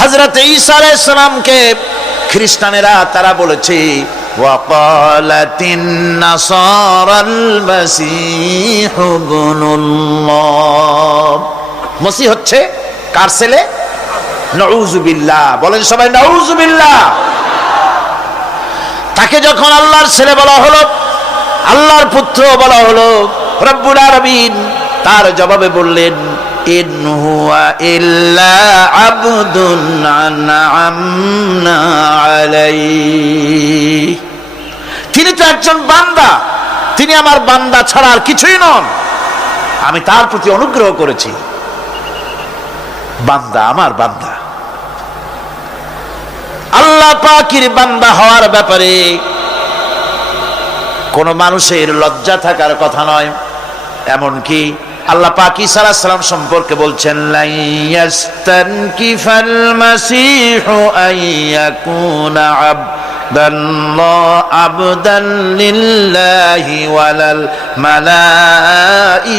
হযরত ঈসা আলাইহিস সালামকে খ্রিস্টানেরা তারা বলেছে ওয়াকালাতিন নাসারাল মাসীহ ইবনুল্লাহ, মসিহ হচ্ছে কার ছেলে? নাউযুবিল্লাহ, বলেন সবাই নাউযুবিল্লাহ। তাকে যখন আল্লাহর ছেলে বলা হলো, আল্লাহর পুত্র বলা হলো, রব্বুল আলামিন তার জবাবে বললেন ইন হুয়া ইল্লা আবদুন আনআমনা আলাইহি, তিনি তো একজন বান্দা, তিনি আমার বান্দা ছাড়া আর কিছুই নন, আমি তার প্রতি অনুগ্রহ করেছি। বান্দা, আমার বান্দা। আল্লাহ পাকের বান্দা হওয়ার ব্যাপারে কোন মানুষের লজ্জা থাকার কথা নয়। এমনকি আল্লাহ পাক ঈসা আলাইহিস সালাম সম্পর্কে বলছেন লা ইয়াস্তানকিফাল মাসীহু আইয়াকুনা আবদান লিল্লাহি ওয়ালাল মালাইকাতুল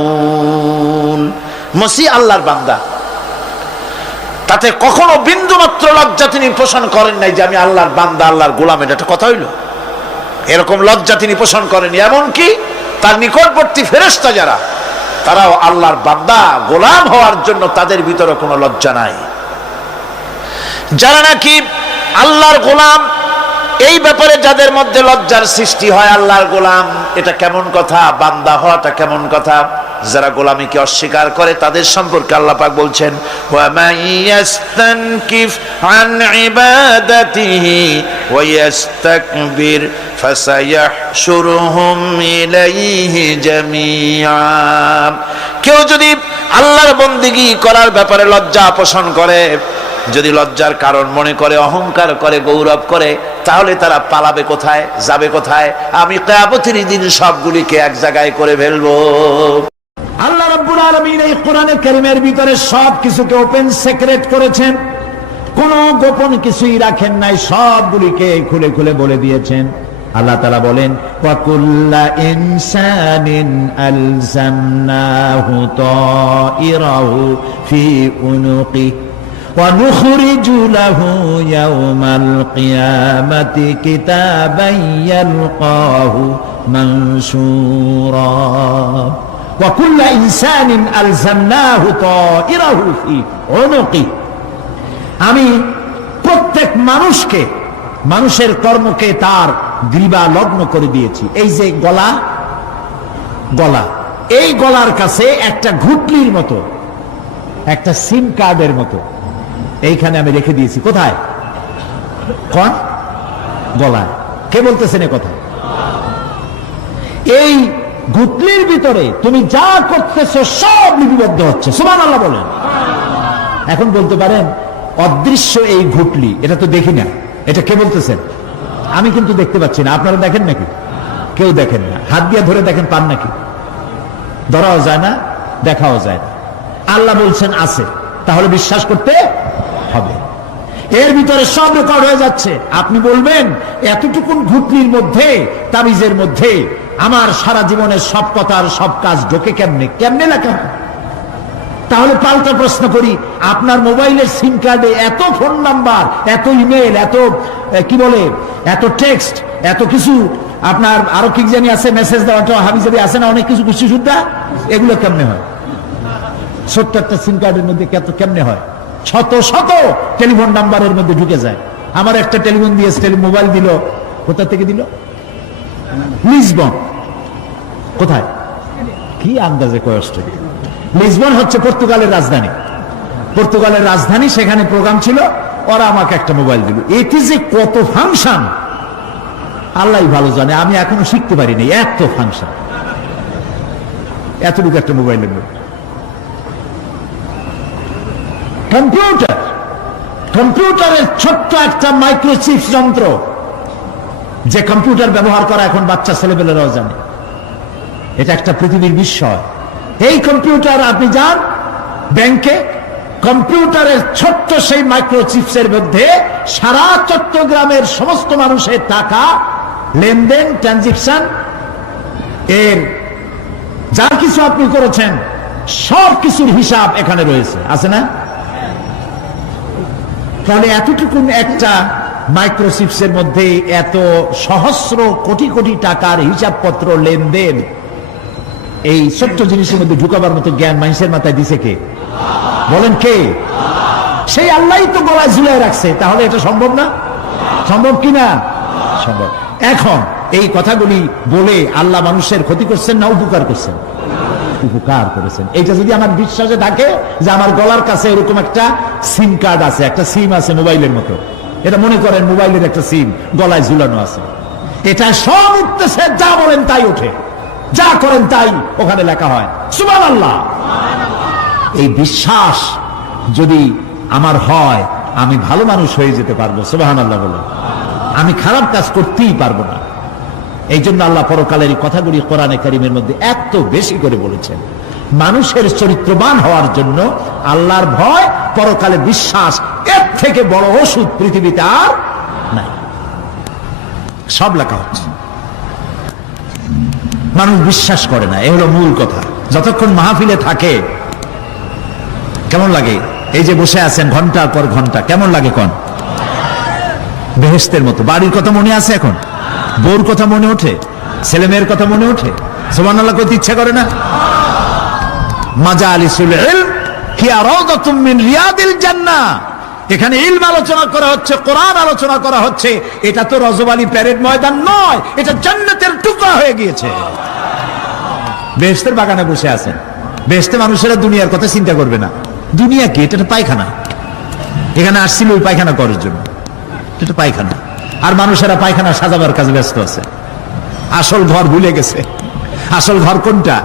মুকাররাবুন। মসিহ আল্লাহর বান্দা, তাতে কখনো বিন্দু মাত্র লজ্জা তিনি পোষণ করেন নাই যে আমি আল্লাহর বান্দা, আল্লাহর গোলাম। এটা একটা কথা হইল? এরকম লজ্জা তিনি পোষণ করেন। এমনকি তার নিকটবর্তী ফেরেশতা যারা, তারাও আল্লাহর বান্দা গোলাম হওয়ার জন্য তাদের ভিতরে কোনো লজ্জা নাই। যারা নাকি আল্লাহর গোলাম, এই ব্যাপারে যাদের মধ্যে লজ্জার সৃষ্টি হয়, আল্লাহর গোলাম এটা কেমন কথা, বান্দা হওয়াটা কেমন কথা, যারা গোলামীকে অস্বীকার করে তাদের সম্পর্কে আল্লাহ পাক বলছেন ওয়া মাইয়াস্তানকিফ আন ইবাদাতিহি ওয়া ইস্তাকবির ফাসায়াহশুরুহুম ইলাইহি জামিআ। কেউ যদি আল্লাহর বন্দেগী করার ব্যাপারে লজ্জা পোষণ করে, যদি লজ্জার কারণ মনে করে, অহংকার করে, গৌরব করে, তাহলে তারা পালাবে কোথায়, যাবে কোথায়? আমি কিয়ামতের দিন সবগুলিকে এক জায়গায় করে ফেলবো। আল্লাহ রাব্বুল আলামিন এই কোরআনে কারীমের ভিতরে সবকিছুকে ওপেন সিক্রেট করেছেন, কোনো গোপন কিছুই রাখেন নাই, সবগুলিকে খুলে খুলে বলে দিয়েছেন। আল্লাহ তাআলা বলেন ওয়া কুল্লা ইনসানিন আলজামনাহু তাইরাহু ফি উনুকি ওয়া নুখরিজু লাহু ইয়াওমাল কিয়ামাতি কিতাবান ইয়ালকাহু মানশুরা ওয়া কুল্লা ইনসানিন আলজামনাহু তাইরাহু ফি উনুকি। আমি প্রত্যেক মানুষকে, মানুষের কর্মকে তার গ্রীবা লগ্ন করে দিয়েছি। এই যে গলা, গলা, এই গলার কাছে একটা ঘুটলির মতো, একটা সিম কার্ডের মতো এইখানে আমি রেখে দিয়েছি। কোথায়? কোন গলায়? কে বলতেছেন এ কথা? এই ঘুটলির ভিতরে তুমি যা করতেছো সব লিপিবদ্ধ হচ্ছে। সুবহানাল্লাহ বলেন। এখন বলতে পারেন অদৃশ্য এই ঘুটলি, এটা তো দেখি না, এটা কে বলতেছেন? আমি কিন্তু দেখতে পাচ্ছি না। আপনারা দেখেন নাকি? কেউ দেখেন না। হাত দিয়ে ধরে দেখেন, পান নাকি? ধরাও যায় না, দেখাও যায় না। আল্লাহ বলছেন আছে, তাহলে বিশ্বাস করতে হবে। এর ভিতরে সব রেকর্ড হয়ে যাচ্ছে। আপনি বলবেন এতটুকুন ঘুটলির মধ্যে, তাবিজের মধ্যে আমার সারা জীবনের সব কথার সব কাজ ঢোকে কেমনে? কেমনে লেখা? তাহলে পাল্টা প্রশ্ন করি, আপনার মোবাইলের সিম কার্ডে এত ফোন নাম্বার, এত ইমেল, এত কি বলে, এত টেক্সট, এত কিছু, আপনার আরো কি জানি আছে, মেসেজ দেওয়াটা হাবিজাবি আছে না, অনেক কিছু কিছু সুদ্ধা, এগুলো কেমনে হয়? ছোট্ট একটা সিম কার্ডের মধ্যে কেমনে হয়? শত শত টেলিফোন নাম্বারের মধ্যে ঢুকে যায়। আমার একটা টেলিফোন দিয়েছে, মোবাইল দিল, কোথা থেকে দিল? লিসবন। কোথায়? কি আন্দাজে কষ্ট। লিসবন হচ্ছে পর্তুগালের রাজধানী। পর্তুগালের রাজধানী, সেখানে প্রোগ্রাম ছিল, ওরা আমাকে একটা মোবাইল দিল। এটি যে কত ফাংশন আল্লাহ ভালো জানে, আমি এখনো শিখতে পারিনি এত ফাংশন, এতটুকু একটা মোবাইলের মধ্যে। কম্পিউটার, কম্পিউটারের ছোট্ট একটা মাইক্রোচিপ যন্ত্র, যে কম্পিউটার ব্যবহার করা এখন বাচ্চা ছেলেপেলেরাও জানে। এটা একটা পৃথিবীর বিস্ময়। এই কম্পিউটার, আপনি যান ব্যাংকে, কম্পিউটারের ছোট্ট সেই মাইক্রোচিপসের মধ্যে সারা চট্টগ্রামের সমস্ত মানুষের টাকা লেনদেন, ট্রানজেকশন, এর যা কিছু আপনি করেছেন সব কিছুর হিসাব এখানে রয়েছে, আছে না? তাহলে এতটুকুন একটা মাইক্রোচিপসের মধ্যে এত সহস্র কোটি কোটি টাকার হিসাবপত্র লেনদেন, এই ছোট্ট জিনিসের মধ্যে ঢুকাবার মতো জ্ঞান মানুষের মাথায় দিছে কে? বলেন কে? সেই আল্লাহই তো গলায় ঝুলাই রাখছে। তাহলে এটা সম্ভব না? সম্ভব কি না? সম্ভব। এখন এই কথাগুলি বলে আল্লাহ মানুষের ক্ষতি করছেন না উপকার করছেন? উপকার করেছেন। এইটা যদি আমার বিশ্বাসে থাকে যে আমার গলার কাছে এরকম একটা সিম কার্ড আছে, একটা সিম আছে মোবাইলের মতো, এটা মনে করেন মোবাইলের একটা সিম গলায় ঝুলানো আছে, এটা সব উঠতেছে, যা বলেন তাই ওঠে, যা করেন তাই ওখানে লেখা হয়। সুবহানাল্লাহ। এই বিশ্বাস যদি আমার হয়, আমি ভালো মানুষ হয়ে যেতে পারবো। সুবহানাল্লাহ বলে আমি খারাপ কাজ করতেই পারবো না। এই জন্য আল্লাহ পরকালের এই কথাগুলি কোরআনে কারীমের মধ্যে এত বেশি করে বলেছেন। মানুষের চরিত্রবান হওয়ার জন্য আল্লাহর ভয়, পরকালে বিশ্বাস, এর থেকে বড় ওষুধ পৃথিবীতে আর নাই। সব লেখা হচ্ছে, মানুষ বিশ্বাস করে না, এ হলো মূল কথা। যতক্ষণ মাহফিলে থাকে কেমন লাগে? এই যে বসে আছেন ঘন্টার পর ঘন্টা, কেমন লাগে? কোন বেহেশতের মতো। বাড়ির কথা মনে আছে এখন? বউর কথা মনে ওঠে? ছেলে মেয়ের কথা মনে ওঠে? সুবহানাল্লাহ করতে ইচ্ছা করে না? মাজালিসুল ইলম হিয়া রাউদাতুম মিন রিয়াদিল জান্নাহ। এখানে ইলম আলোচনা করা হচ্ছে, কোরআন আলোচনা করা হচ্ছে। এটা তো রজবালি প্যারেড ময়দান নয়, এটা জান্নাতের টুকরা হয়ে গিয়েছে। বেহেশতের বাগানে বসে আছেন। বেহেশতে মানুষেরা দুনিয়ার কথা চিন্তা করবে না। দুনিয়া কি? এটা পায়খানা। এখানে আসছিল ওই পায়খানা করার জন্য, এটা পায়খানা। আর মানুষেরা পায়খানা সাজাবার কাজে ব্যস্ত আছে, আসল ঘর ভুলে গেছে। আসল ঘর কোনটা?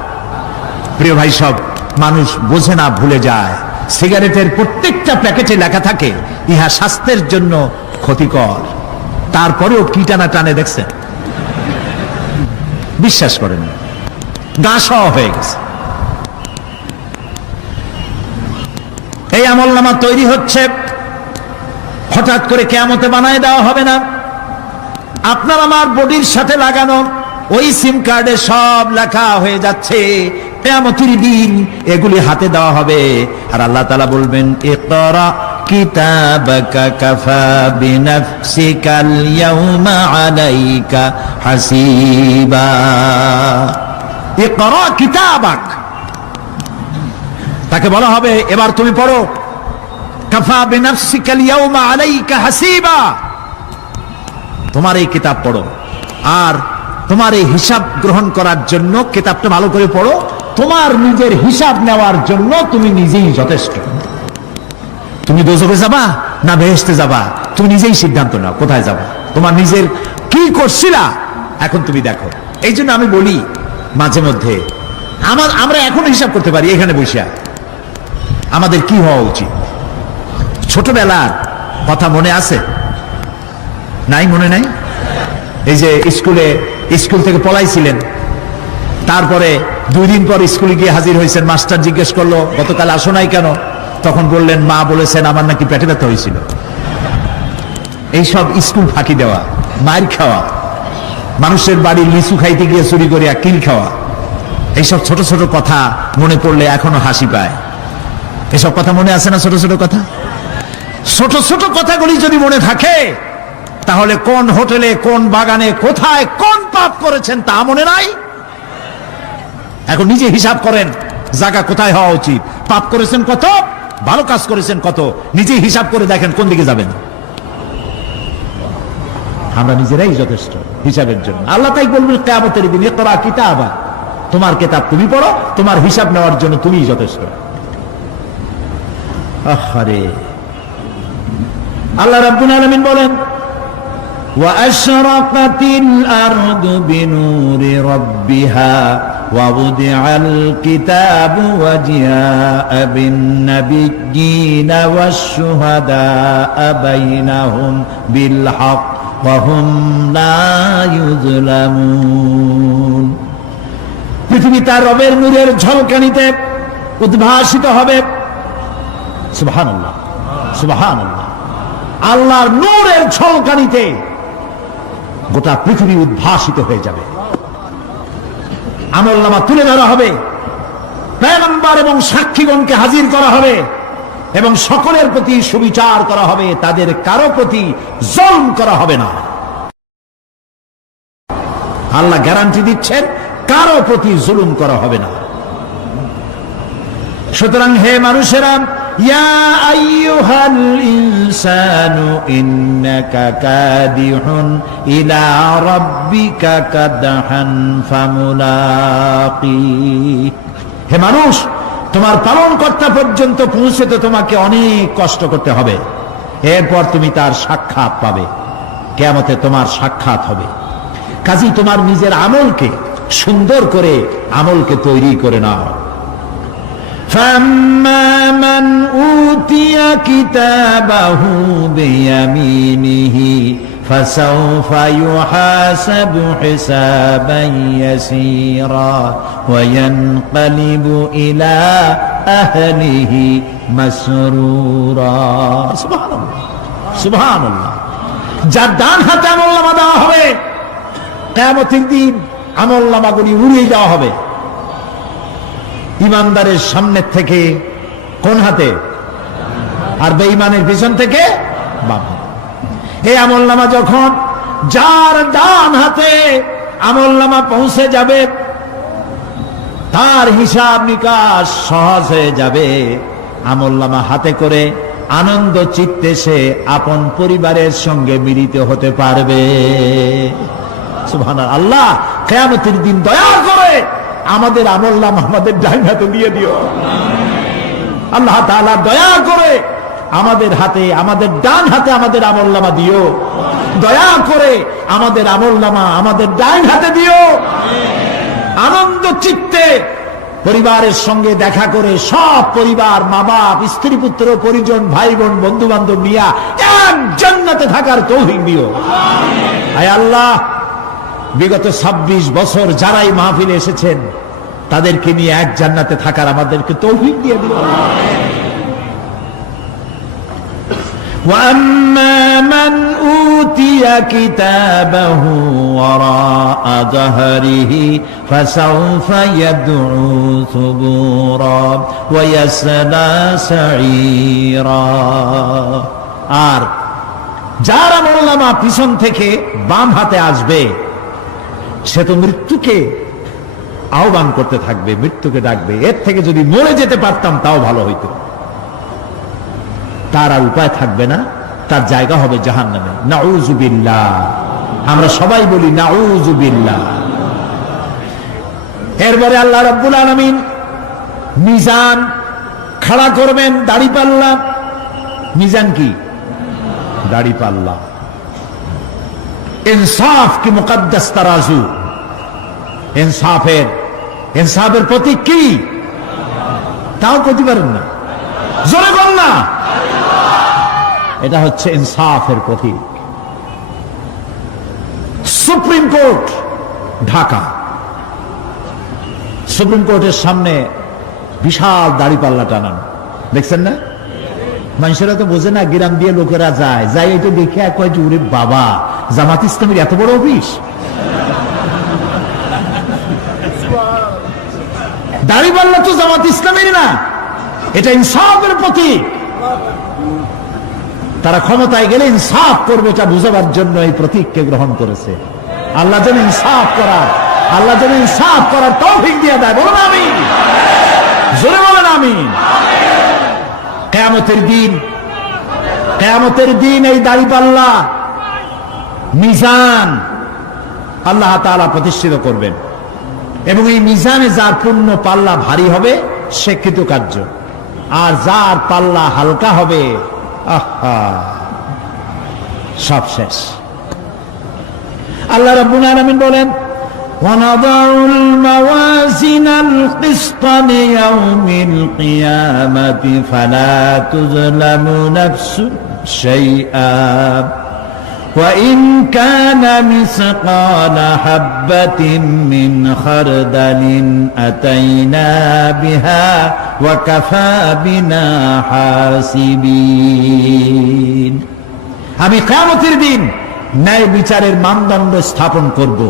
প্রিয় ভাই, সব মানুষ বোঝে না, ভুলে যায়। সিগারেটের প্রত্যেকটা প্যাকেটে লেখা থাকে ইহা স্বাস্থ্যের জন্য ক্ষতিকর, তারপরেও কি টানা টানে দেখছেন? বিশ্বাস করেন না, গা সওয়া হয়ে গেছে। এই আমলনামা তৈরি হচ্ছে, হঠাৎ করে কিয়ামতে বানায় দেওয়া হবে না। আপনার আমার বডির সাথে লাগানো ওই সিম কার্ডে সব লেখা হয়ে যাচ্ছে। কিয়ামতের দিন এগুলি হাতে দেওয়া হবে, আর আল্লাহ তাআলা বলবেন, ইকরা কিতাবাকা কাফা বিনাফসিকাল ইয়াউমা আলাইকা হাসিবা। ইকরা কিতাবাক, তাকে বলা হবে এবার তুমি পড়ো। কাফা বিনাফসিকাল ইয়াউমা আলাইকা হাসিবা, তোমার এই কিতাব পড়ো, আর তোমার এই হিসাব গ্রহণ করার জন্য কিতাবটা ভালো করে পড়ো। তোমার নিজের হিসাব নেওয়ার জন্য তুমি নিজেই যথেষ্ট। তুমি দোজখে যাবা না বেহেশতে যাবা, তুমি নিজেই সিদ্ধান্ত নাও কোথায় যাবা। তোমার নিজের কি করছিলা এখন তুমি দেখো। এই জন্য আমি বলি মাঝে মধ্যে আমরা এখন হিসাব করতে পারি এখানে বসে আমাদের কি হওয়া উচিত। ছোটবেলার কথা মনে আছে? নাই? মনে নাই? এই যে স্কুল থেকে পলাইছিলেন, তারপরে 2 দিন পর স্কুলে গিয়ে হাজির হয়েছেন, মাস্টার জিজ্ঞেস করলো গতকাল আসো নাই কেন? তখন বললেন মা বলেছেন আমার নাকি পেটে ব্যথা হয়েছিল। এইসব স্কুল ফাঁকি দেওয়া, মার খাওয়া, মানুষের বাড়ির লিচু খাইতে গিয়ে চুরি করিয়া কিল খাওয়া, এইসব ছোট ছোট কথা মনে পড়লে এখনো হাসি পায়। এসব কথা মনে আছে না? ছোট ছোট কথা, ছোট ছোট কথাগুলি যদি মনে থাকে, তাহলে কোন হোটেলে, কোন বাগানে, কোথায় কোন পাপ করেছেন তা মনে নাই? এখন নিজে হিসাব করেন জায়গা কোথায় হওয়া উচিত, পাপ করেছেন কত, ভালো কাজ করেছেন কত, নিজে হিসাব করে দেখেন কোন দিকে যাবেন। আমরা নিজেরাই যথেষ্ট হিসাবের জন্য। আল্লাহ তাই বলবেন কিয়ামতের দিন, ইকরা কিতাবা, তোমার কিতাব তুমি পড়ো, তোমার হিসাব নেওয়ার জন্য তুমিই যথেষ্ট। আহারে, আল্লাহ রাব্বুল আলামিন বলেন, وَأَشْرَقَتِ الْأَرْضُ بِنُورِ رَبِّهَا وَوُضِعَ الْكِتَابُ وَجِاءَ بِالنَّبِيِّينَ وَالشُّهَدَاءَ بَيْنَهُمْ بِالْحَقِّ وَهُمْ لَا يُظْلَمُونَ। পৃথিবী তার রবের নূরের ঝলকানিতে উদ্ভাসিত হবে। সুবহানাল্লাহ, সুবহানাল্লাহ। আল্লাহর নূরের ঝলকানিতে গোটা পৃথিবী উদ্ভাসিত হয়ে যাবে। আমলনামা তুলে ধরা হবে, পয়গম্বর এবং সাক্ষীগণকে হাজির করা হবে। এবং সকলের প্রতি সুবিচার করা হবে, তাদের কারো প্রতি জুলম করা হবে না। আল্লাহ গ্যারান্টি দিচ্ছেন কারো প্রতি জুলুম করা হবে না। সুতরাং হে মানুষেরা, ইয়া আইয়ুহাল ইনসানু ইন্নাকা কাদিহুন ইলা রাব্বিকা কাদহান ফামুলাকি। হে মানুষ, তোমার পালনকর্তা পর্যন্ত পৌঁছতে তোমাকে অনেক কষ্ট করতে হবে, এরপর তুমি তার সাক্ষাৎ পাবে, কিয়ামতে তোমার সাক্ষাৎ হবে। কাজী তোমার নিজের আমলকে সুন্দর করে আমলকে তৈরি করে নাও। فَأَمَّا مَنْ أُوتِيَ كِتَابَهُ بِيَمِينِهِ فَسَوْفَ يُحَاسَبُ حِسَابًا يَسِيرًا وَيَنْقَلِبُ إِلَى أَهْلِهِ مسرورا। সুবহানাল্লাহ, সুবহানাল্লাহ। যার ডান হাতে আমলনামা দেওয়া হবে, কিয়ামতের দিন আমলনামাগুলি উড়িয়ে দেওয়া হবে ইমানদারের সামনের থেকে কোন হাতে, আর বেঈমানের পিছন থেকে বাম হাতে। এই আমলনামা যখন যার ডান হাতে আমলনামা পৌঁছে যাবে, তার হিসাব নিকাশ সহজ হয়ে যাবে। আমলনামা হাতে করে আনন্দ চিত্তে সে আপন পরিবারের সঙ্গে মিলিত হতে পারবে। সুবহানাল্লাহ। আল্লাহ কিয়ামতের দিন দয়া করে আমাদের আমলনামা আমাদের ডান হাতে দিয়ে দিও। আল্লাহ তাআলা দয়া করে আমাদের হাতে, আমাদের ডান হাতে আমাদের আমলনামা দিও। দয়া করে আমাদের আমলনামা আমাদের ডান হাতে দিও। আনন্দ চিত্তে পরিবারের সঙ্গে দেখা করে সব পরিবার, মা বাপ, স্ত্রী পুত্র পরিজন, ভাই বোন, বন্ধু বান্ধব নিয়ে এক জান্নাতে থাকার তৌফিক দিও। আয় আল্লাহ, বিগত 26 বছর যারাই মাহফিলে এসেছেন তাদেরকে নিয়ে এক জান্নাতে থাকার আমাদেরকে তৌফিক দিয়ে দিও। وَأَمَّا مَنْ أُوتِيَ كِتَابَهُ وَرَاءَ ظَهْرِهِ فَسَوْفَ يَدْعُو ثُبُورًا وَيَصْلَى سَعِيرًا। আর যার আমলনামা পিছন থেকে বাম হাতে আসবে, সে তো মৃত্যুকে আহ্বান করতে থাকবে, মৃত্যুকে ডাকবে। এর থেকে যদি মরে যেতে পারতাম তাও ভালো হইতো। তার আর উপায় থাকবে না, তার জায়গা হবে জাহান্নামে। নাউযুবিল্লাহ। আমরা সবাই বলি নাউযুবিল্লাহ। এরপরে আল্লাহ রাব্বুল আলামিন মিজান খাড়া করবেন, দাড়িপাল্লা। মিজান কি? দাড়িপাল্লা। ইনসাফ কি মুকদ্দাস তারাজু। ইনসাফের প্রতীক কি? তাও করতে পারেন না, জোরে বল না। এটা হচ্ছে ইনসাফের প্রতীক। সুপ্রিম কোর্ট ঢাকা, সুপ্রিম কোর্টের সামনে বিশাল দাড়িপাল্লা টানানো, দেখছেন না? মানুষেরা তো বোঝে না, গ্রাম দিয়ে লোকেরা যায়, যাই এটা দেখে কয় যে ওরে বাবা, জামাত ইসলামের এত বড় অফিস। দাড়িপাল্লা তো জামাত ইসলামের না, এটা ইনসাফের প্রতীক। তারা ক্ষমতায় গেলে ইনসাফ করবে এটা বুঝাবার জন্য এই প্রতীককে গ্রহণ করেছে। আল্লাহ যেন ইনসাফ করার তৌফিক দিয়ে দেয়। বলুন আমিন, জোরে বলেন আমিন। কিয়ামতের দিন এই দাড়িপাল্লা মিজান আল্লাহ তাআলা প্রতিষ্ঠিত করবেন, এবং এই মিজানে যার পূর্ণ পাল্লা ভারী হবে সে কৃতকার্য, আর যার পাল্লা হালকা হবে আহা সব শেষ। আল্লাহ রাব্বুল আলামিন বলেন, وَنَضَعُ الْمَوَازِينَ الْقِسْطَ لِيَوْمِ الْقِيَامَةِ فَلَا تُظْلَمُ نَفْسٌ شَيْئًا وَإِنْ كَانَ مِثْقَالَ حَبَّةٍ مِّنْ خَرْدَلٍ أَتَيْنَا بِهَا وَكَفَى بِنَا حَاسِبِينَ। আমি কিয়ামতের দিন ন্যায় বিচারের মানদণ্ড স্থাপন করব।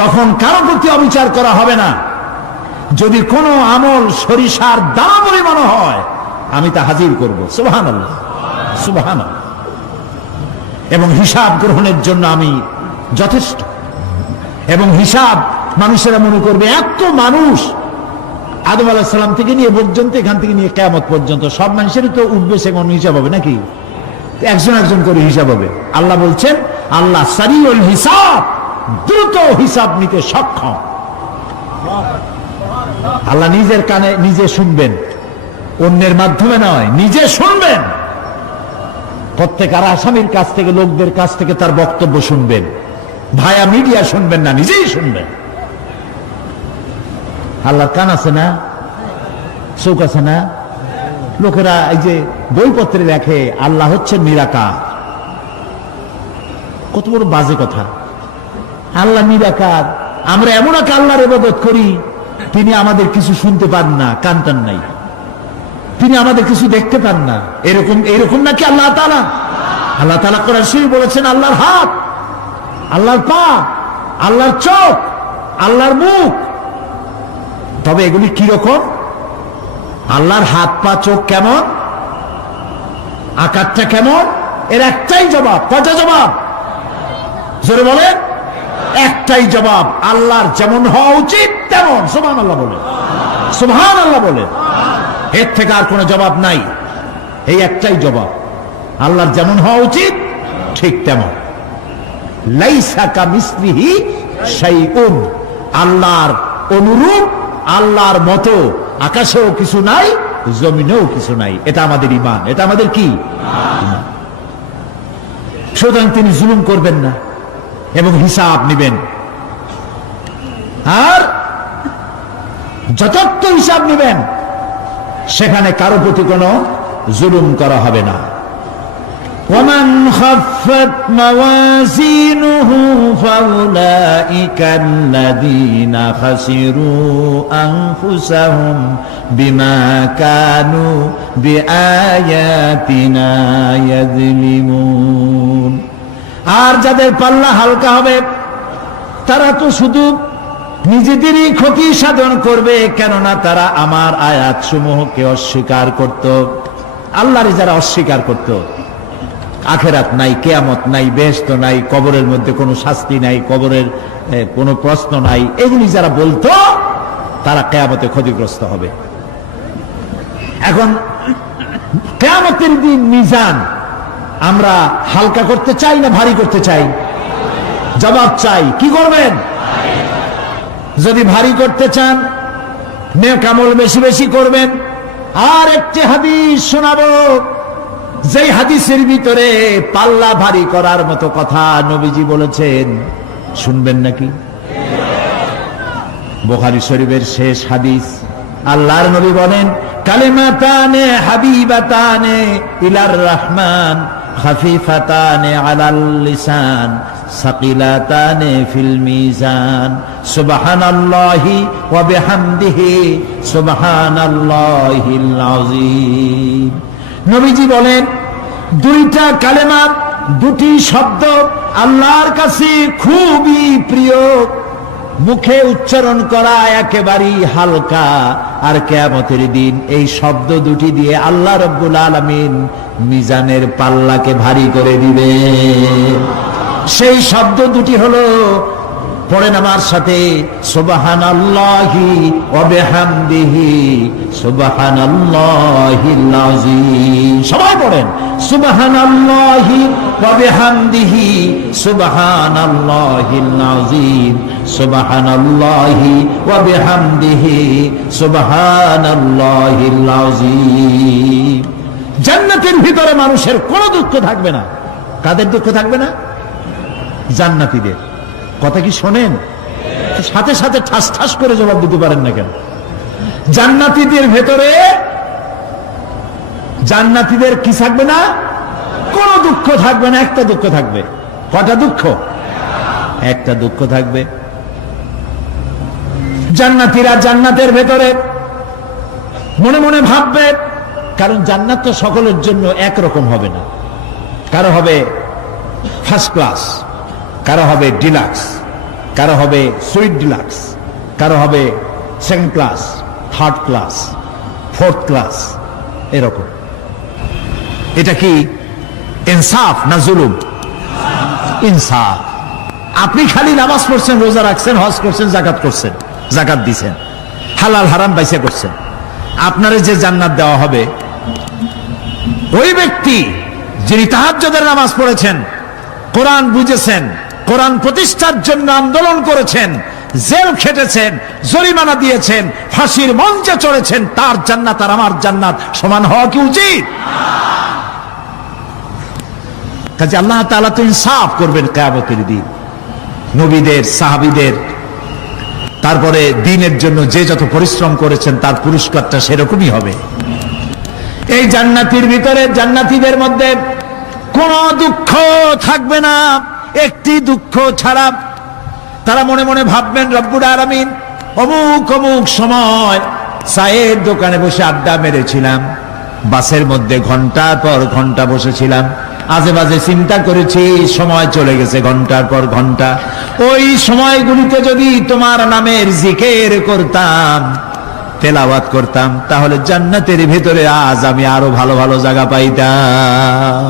তখন কারো প্রতি অবিচার করা হবে না। যদি কোনো আমল সরিষার দানা পরিমাণ হয়, আমি তা হাজির করব। সুবহানাল্লাহ, সুবহানাল্লাহ। এবং হিসাব গ্রহণের জন্য আমি যথেষ্ট। এবং হিসাব মানুষেরা মনে করবে এত মানুষ, আদম আলাইহিস সালাম থেকে নিয়ে পর্যন্ত, এখান থেকে নিয়ে কিয়ামত পর্যন্ত সব মানুষেরই তো উঠবে সেখানে হিসাব হবে নাকি? একজন একজন করে হিসাব হবে। আল্লাহ বলছেন আল্লাহ সারিউল হিসাব, দ্রুত হিসাব নিতে সক্ষম। আল্লাহ নিজের কানে নিজে শুনবেন, অন্যের মাধ্যমে নয়, নিজে শুনবেন। প্রত্যেক আর আসামির কাছ থেকে, লোকদের কাছ থেকে তার বক্তব্য শুনবেন, ভায়া মিডিয়া শুনবেন না, নিজেই শুনবেন। আল্লাহর কান আছে না, চোখ আছে না? লোকেরা এই যে বইপত্রে লেখে আল্লাহ হচ্ছে নিরাকার, কত বড় বাজে কথা। আল্লাহ নিরাকার, আমরা এমন এক আল্লাহর ইবাদত করি, তিনি আমাদের কিছু শুনতে পান না, কান টান নাই, তিনি আমাদের কিছু দেখতে পান না। এরকম নাকি আল্লাহ তাআলা? আল্লাহ তাআলা কোরআন শরীফে বলেছেন আল্লাহর হাত, আল্লাহর পা, আল্লাহর চোখ, আল্লাহর মুখ। তবে এগুলি কি রকম? আল্লাহর হাত, পা, চোখ কেমন, আকারটা কেমন? এর একটাই জবাব। কয়টা জবাব? জোরে বলেন। একটাই জবাব, আল্লাহর যেমন হওয়া উচিত তেমন। সুবহানাল্লাহ বলেন, সুবহানাল্লাহ বলেন। এর থেকে আর কোনো জবাব নাই, এই একটাই জবাব, আল্লাহর যেমন হওয়া উচিত ঠিক তেমন। লাইসা কামিসলিহি শাইউন, আল্লাহর অনুরূপ, আল্লাহর মতো আকাশেও কিছু নাই, জমিনেও কিছু নাই। এটা আমাদের ঈমান, এটা আমাদের কি? ঈমান। সুতরাং তিনি জুলুম করবেন না এবং হিসাব নেবেন, আর যথার্থ হিসাব নেবেন, সেখানে কারো প্রতি কোনো জুলুম করা হবে না। ومن خفت موازينه فأولئك الذين خسروا أنفسهم بما كانوا بآياتنا يظلمون। আর যাদের পাল্লা হালকা হবে তারা তো শুধু নিজেদেরই ক্ষতি সাধন করবে, কেননা তারা আমার আয়াত সমূহকে অস্বীকার করত। আল্লাহরে যারা অস্বীকার করত, আখেরাত নাই, কিয়ামত নাই, বেহেশত নাই, কবরের মধ্যে কোনো শাস্তি নাই, কবরের কোনো প্রশ্ন নাই, এগুলি যারা বলতো তারা কিয়ামতে ক্ষতিগ্রস্ত হবে। এখন কিয়ামতের দিন মিজান আমরা হালকা করতে চাই না ভারী করতে চাই? জবাব চাই। কি করবেন? যদি ভারী করতে চান, নেক আমল বেশি বেশি করবেন। আর একটি হাদিস শোনাবো, যেই হাদিসের ভিতরে পাল্লা ভারী করার মতো কথা নবীজি বলেছেন। শুনবেন নাকি? বুখারী শরীফের শেষ হাদিস। আল্লাহর নবী বলেন, কালিমাতানে হাবিবাতানে ইলার রহমান খাফিফাতানে আলাল লিসান সাকিলাতানে ফিল মিজান সুবহানাল্লাহি ওয়া বিহামদিহি সুবহানাল্লাহিল আযীম। নবীজি বলেন, দুইটা কালেমা, দুটি শব্দ আল্লাহর কাছে খুবই প্রিয়, মুখে উচ্চারণ করা একেবারেই হালকা। আর কিয়ামতের দিন এই শব্দ দুটি দিয়ে আল্লাহ রাব্বুল আলামিন মিজানের পাল্লাকে ভারী করে দিবে। সেই শব্দ দুটি হলো, পড়েন আমার সাথে, সুবহানাল্লাহি ওয়া বিহামদিহি সুবহানাল্লাহিল আযীম। সবাই পড়েন, সুবহানাল্লাহি ওয়া বিহামদিহি সুবহানাল্লাহিল আযীম সুবহানাল্লাহি ওয়া বিহামদিহি সুবহানাল্লাহিল আযীম। জান্নাতের ভিতরে মানুষের কোনো দুঃখ থাকবে না। কাদের দুঃখ থাকবে না? জান্নাতীদের। কথা কি শোনেন? সাথে সাথে ঠাস ঠাস করে জবাব দিতে পারেন না কেন? জান্নাতীদের ভেতরে, জান্নাতীদের কি থাকবে না? কোন দুঃখ থাকবে না। একটা দুঃখ থাকবে। কটা দুঃখ? একটা দুঃখ থাকবে। জান্নাতীরা জান্নাতের ভেতরে মনে মনে ভাববে, কারণ জান্নাত তো সকলের জন্য একরকম হবে না। কারো হবে ফার্স্ট ক্লাস, কারো হবে ডিলাক্স, কারো হবে সুইট ডিলাক্স, কারো হবে second class, third class, fourth class, এরকম। এটা কি ইনসাফ না জুলুম? ইনসাফ। আপনি খালি নামাজ পড়ছেন, রোজা রাখছেন, হজ করছেন, জাকাত করছেন, জাকাত দিছেন, হালাল হারাম বাইসা করছেন, আপনারে যে জান্নাত দেওয়া হবে, ওই ব্যক্তি যিনি তাহাজ্জুদের নামাজ পড়েছেন, কোরআন বুঝেছেন, কোরআন প্রতিষ্ঠার জন্য আন্দোলন করেছেন, জেল খেটেছেন, জরিমানা দিয়েছেন, ফাঁসির মঞ্চে চড়েছেন, তার জান্নাত আর আমার জান্নাত সমান হওয়া কি উচিত? কাজে আল্লাহ তাআলা তো ইনসাফ করবেন কিয়ামতের দিন। নবীদের, সাহাবীদের, তারপরে দ্বীনের জন্য যে যত পরিশ্রম করেছেন তার পুরস্কারটা সেরকমই হবে। এই জান্নাতের ভিতরে, জান্নাতীদের মধ্যে কোনো দুঃখ থাকবে না, একটি দুঃখ ছাড়া। তারা মনে মনে ভাববেন, রব্বুল আলামিন, অমুক অমুক সময় চায়ের দোকানে বসে আড্ডা মেরেছিলাম, বাসের মধ্যে ঘন্টার পর ঘন্টা বসেছিলাম, আজে বাজে চিন্তা করেছি, সময় চলে গেছে ঘন্টার পর ঘন্টা। ওই সময়গুলিতে যদি তোমার নামের জিকির করতাম, তেলাওয়াত করতাম, তাহলে জান্নাতের ভিতরে আজ আমি আরো ভালো ভালো জায়গা পাইতাম।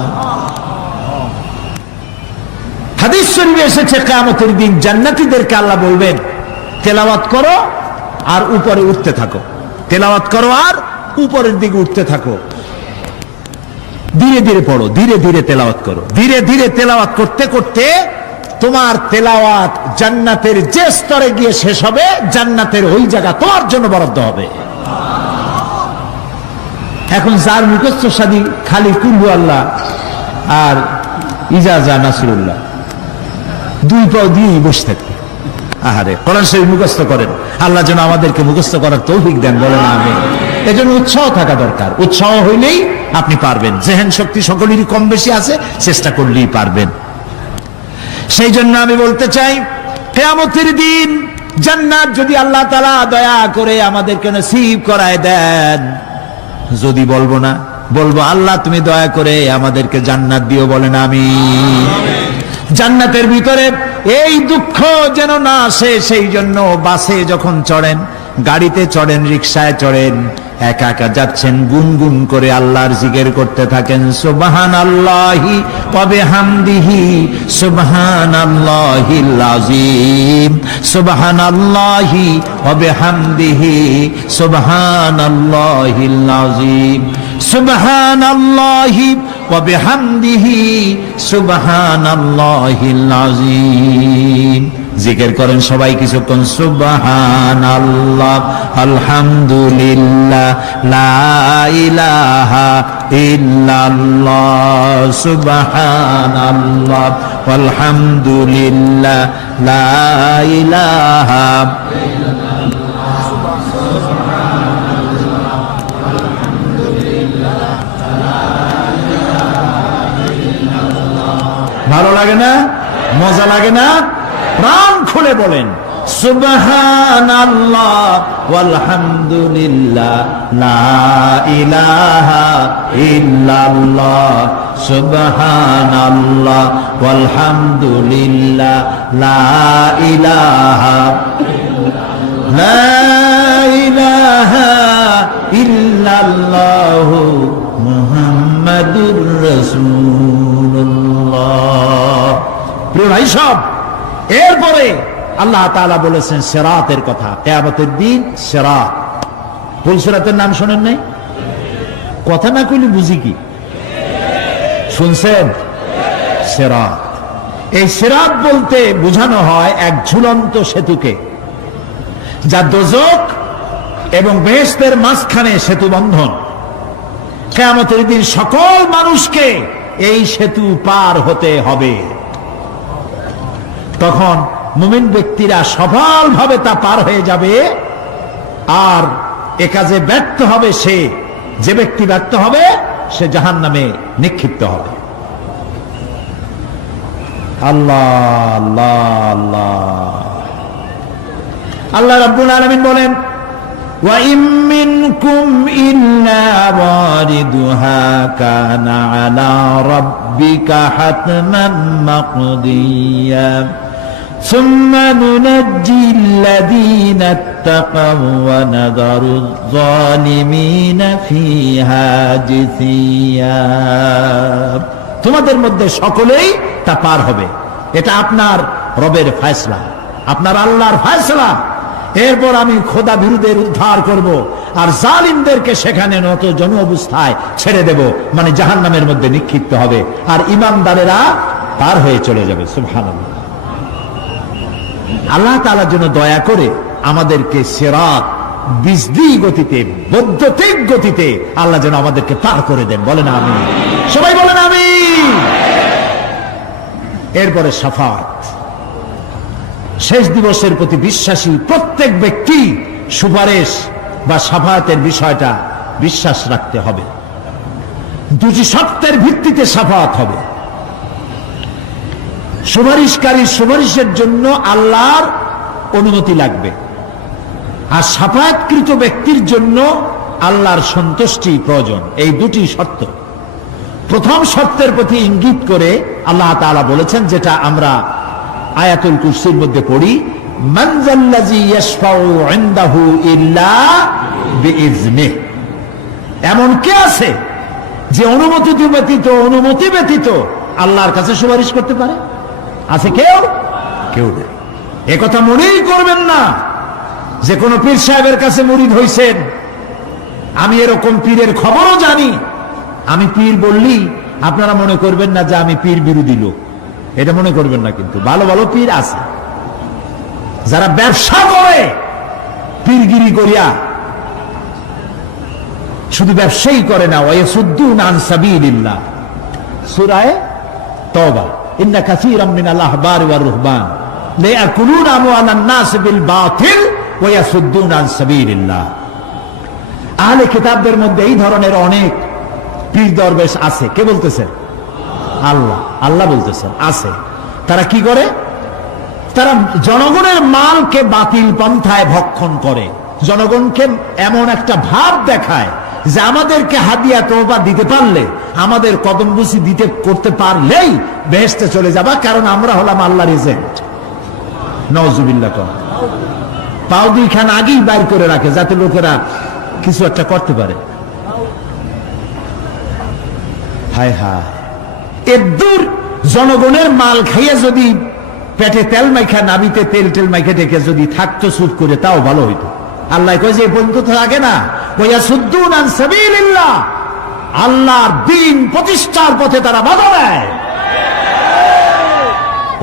হাদিস শরীফে এসেছে কিয়ামতের দিন জান্নাতীদেরকে আল্লাহ বলবেন, তেলাওয়াত করো আর উপরে উঠতে থাকো, তেলাওয়াত করো আর উপরের দিকে উঠতে থাকো, ধীরে ধীরে পড়ো, ধীরে ধীরে তেলাওয়াত করো। ধীরে ধীরে তেলাওয়াত করতে করতে তোমার তেলাওয়াত জান্নাতের যে স্তরে গিয়ে শেষ হবে, জান্নাতের ওই জায়গা তোমার জন্য বরাদ্দ হবে। এখন যার মুখস্থ সাদি খালি কুল্লু আল্লাহ আর ইজাজা নাসরুল্লাহ, দুই পাও দিয়েই বসে থাকবে। আহারে, কোরআন শরীফ মুখস্থ করেন, আল্লাহ যেন আমাদেরকে মুখস্থ করার তৌফিক দেন, বলেন আমিন। এজন্য উৎসাহ থাকা দরকার। উৎসাহ হইলেই আপনি পারবেন। জেহেন শক্তি সকলেরই কম বেশি আছে, চেষ্টা করলেই পারবেন। সেই জন্য আমি বলতে চাই, কিয়ামতের দিন জান্নাত যদি আল্লাহ তাআলা দয়া করে আমাদেরকে নসিব করায় দেন, যদি বলবো না, বলবো আল্লাহ তুমি দয়া করে আমাদেরকে জান্নাত দিও, বলেন আমিন। জান্নাতের ভিতরে এই দুঃখ যেন না আসে, সেই জন্য বাসে যখন চড়েন, গাড়িতে চড়েন, রিকশায় চড়েন, একা একা যাচ্ছেন, গুনগুন করে আল্লাহর জিকির করতে থাকেন, সুবহানাল্লাহি ওয়া বিহামদিহি সুবহানাল্লাহিল আযীম, সুবহানাল্লাহি ওয়া বিহামদিহি সুবহানাল্লাহিল আযীম, সুবহানাল্লাহি ওয়া বিহামদিহি সুবহানাল্লাহিল আযীম। জিকির করেন সবাই কিছুক্ষণ, সুবহানাল্লাহ, আলহামদুলিল্লাহ, লা ইলাহা ইল্লাল্লাহ, সুবহানাল্লাহ, আলহামদুলিল্লাহ, লা ইলাহা ভালো লাগে না? মজা লাগে না? প্রাণ খুলে বলেন, সুবহানাল্লাহ ওয়ালহামদুলিল্লাহ, লা ইলাহা ইল্লাল্লাহ, সুবহানাল্লাহ ওয়ালহামদুলিল্লাহ, লা ইলাহা ইল্লাল্লাহু মুহাম্মাদুর রাসূলুল্লাহ। প্রিয় ভাই সব, এরপরে আল্লাহ তাআলা বলেছেন সিরাতের কথা। কিয়ামতের দিন সিরাত, পুলসিরাতের নাম শোনেন নাই? কথা না কইলে বুঝি কি? শুনছেন? সিরাত। এই সিরাত বলতে বোঝানো হয় এক ঝুলন্ত সেতুকে, যা দোজখ এবং বেহেশতের মাঝখানে সেতু বন্ধন। কিয়ামতের দিন সকল মানুষকে এই সেতু পার হতে হবে। তখন মুমিন ব্যক্তিরা সফলভাবে তা পার হয়ে যাবে, আর এ কাজে ব্যর্থ হবে সে, যে ব্যক্তি ব্যর্থ হবে সে জাহান্নামে নিক্ষিপ্ত হবে। আল্লাহ আল্লাহ আল্লাহ। আল্লাহ রাব্বুল আলামিন বলেন, ওয়া ইম মিনকুম ইল্লা ওয়ারিদুহা কানা আলা রাব্বিকা হাতমান মাকদিয়া সুম্মা নুনাজ্জিল্লাযীনা ইত্তাকাউ ওয়া নাযারুয যালিমিনা ফীহা জিসিয়া। তোমাদের মধ্যে সকলেই তা পার হবে। এটা আপনার রবের ফয়সালা, আপনার আল্লাহর ফয়সালা। এরপর আমি খোদা বিরুদ্ধের উদ্ধার করব, আর জালিমদেরকে সেখানে নত জন অবস্থায় ছেড়ে দেব, মানে জাহান্নামের মধ্যে নিক্ষিপ্ত হবে, আর ঈমানদারেরা পার হয়ে চলে যাবে। সুবহানাল্লাহ। আল্লাহ তাআলার জন্য দয়া করে আমাদেরকে সিরাত বিজলি গতিতে, বৈদ্যুতিক গতিতে আল্লাহ যেন আমাদেরকে পার করে দেন। বলেন আমিন। সবাই বলেন আমিন। এরপরে শাফাত, শেষ দিবসের প্রতি বিশ্বাসী প্রত্যেক ব্যক্তি সুপারিশ বা শাফাতের বিষয়টা বিশ্বাস রাখতে হবে। দুটি শর্তের ভিত্তিতে শাফাত হবে। সুপারিশকারী সুপারিশের জন্য আল্লাহর অনুমতি লাগবে, আর শাফায়াতকৃত ব্যক্তির জন্য আল্লাহর সন্তুষ্টি প্রয়োজন। এই দুটি শর্ত। প্রথম শর্তের প্রতি ইঙ্গিত করে আল্লাহ তাআলা বলেছেন, যেটা আমরা আয়াতুল কুরসির মধ্যে পড়ি, মান যাল্লাযী ইয়াশফাউ ইনদাহু ইল্লা বিইজনিহি। এমন কে আছে যে অনুমতি ব্যতীত আল্লাহর কাছে সুপারিশ করতে পারে? আছে কেউ? কেউ নেই। একথা মনেই করবেন না যে কোন পীর সাহেবের কাছে মুরিদ হইছেন। আমি এরকম পীরের খবরও জানি। আমি পীর বললি আপনারা মনে করবেন না যে আমি পীর বিরোধী লোক, এটা মনে করবেন না। কিন্তু ভালো ভালো পীর আছে যারা ব্যবসা করে পীরগিরি করিয়া, শুধু ব্যবসায়ী করে না, ওয়ায়াসুদ্দুনা আন সাবিলিল্লাহ। সূরা তাওবা, ইন্না কাসীরাম মিনাল আহবারি ওয়ার রুহবান লায়াকুলুনা আমওয়ালান নাস বিল বাতিল ওয়ায়াসুদ্দুনা আন সাবিলিল্লাহ। আহলে কিতাবদের মধ্যে এই ধরনের অনেক পীর দরবেশ আছে। কে বলতেছেন? আল্লাহ। আল্লাহ বলতেছেন আছে। তারা কি করে? তারা জনগণের মালকে বাতিল পন্থায় ভক্ষণ করে, জনগণকে এমন একটা ভাব দেখায় যে আমাদেরকে হাদিয়া তোবা দিতে পারলে, আমাদের কদমবুসি দিতে করতে পারলেই বেহেশতে চলে যাবা, কারণ আমরা হলাম আল্লাহর এজেন্ট। নাউজুবিল্লাহ। পাও দুইখান আগেই বাইর করে রাখে যাতে লোকেরা কিছু একটা করতে পারে। হায় হায়, এদূর জনগণের মাল খাইয়া যদি পেটে তেল মাইখা, নাবিতে তেল টেল মাইখা ডেকে যদি থাকতো চুপ করে, তাও ভালো হইতো। আল্লাহ কয় যে বন্ধু থাকে না, ওয়ায়াসুদ্দুনা আন সাবিলিল্লাহ, আল্লাহর দ্বীন প্রতিষ্ঠার পথে তারা বাধা দেয়।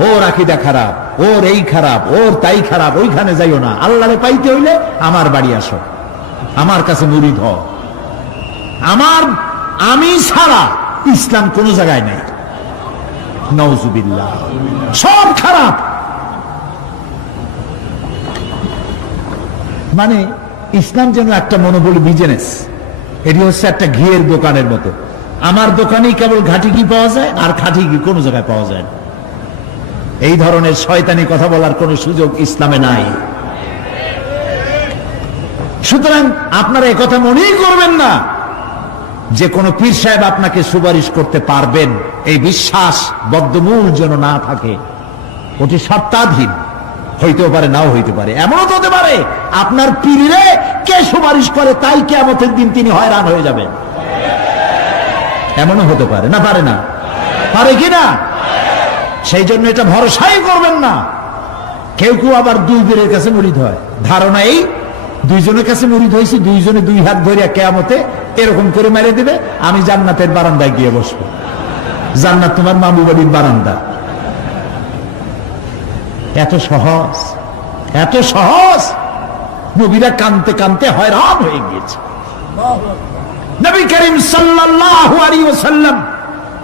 ওর আকীদা খারাপ, ওর এই খারাপ, ওর তাই খারাপ, ওইখানে যাইও না। আল্লাহরে পাইতে হইলে আমার বাড়ি আসো, আমার কাছে মুরিদ হও। আমি ছাড়া ইসলাম কোন জায়গায় নেই। নাউজুবিল্লাহ। সব খারাপ। মানে ইসলাম যেন একটা মনোবল বিজনেস। এটি হচ্ছে একটা ঘিয়ের দোকানের মতো। আমার দোকানেই কেবল ঘাটি ঘি পাওয়া যায়, আর খাঁটি ঘি কোনো জায়গায় পাওয়া যায় না। এই ধরনের শয়তানি কথা বলার কোনো সুযোগ ইসলামে নাই। সুতরাং আপনারা একথা মনেই করবেন না যে কোন পীর সাহেব আপনাকে সুপারিশ করতে পারবেন, এই বিশ্বাস বদ্ধমূল যেন না থাকে। ওটি সত্তাধীন, হইতেও পারে নাও হইতে পারে। এমনও তো হতে পারে আপনার পীরে কে সুপারিশ করে তাই কিয়ামতের দিন তিনি হয়রান হয়ে যাবেন। এমনও হতে পারে না? পারে না? পারে কিনা? সেই জন্য এটা ভরসাই করবেন না। কেউ কেউ আবার দুই পীরের কাছে মুরিদ হয়, ধারণা এই দুইজনের কাছে মুরিদ হয়েছি, দুইজনে দুই হাত ধরিয়া কিয়ামতে এরকম করে মেরে দিবে, আমি জান্নাতের বারান্দায় গিয়ে বসবো। জান্নাত তোমার মামু বাড়ির বারান্দা। এত সহজ, এত সহজ। নবীরা কানতে কানতে হয়রান হয়ে গিয়েছে। নবী করিম সাল্লাল্লাহু আলাইহি ওয়াসাল্লাম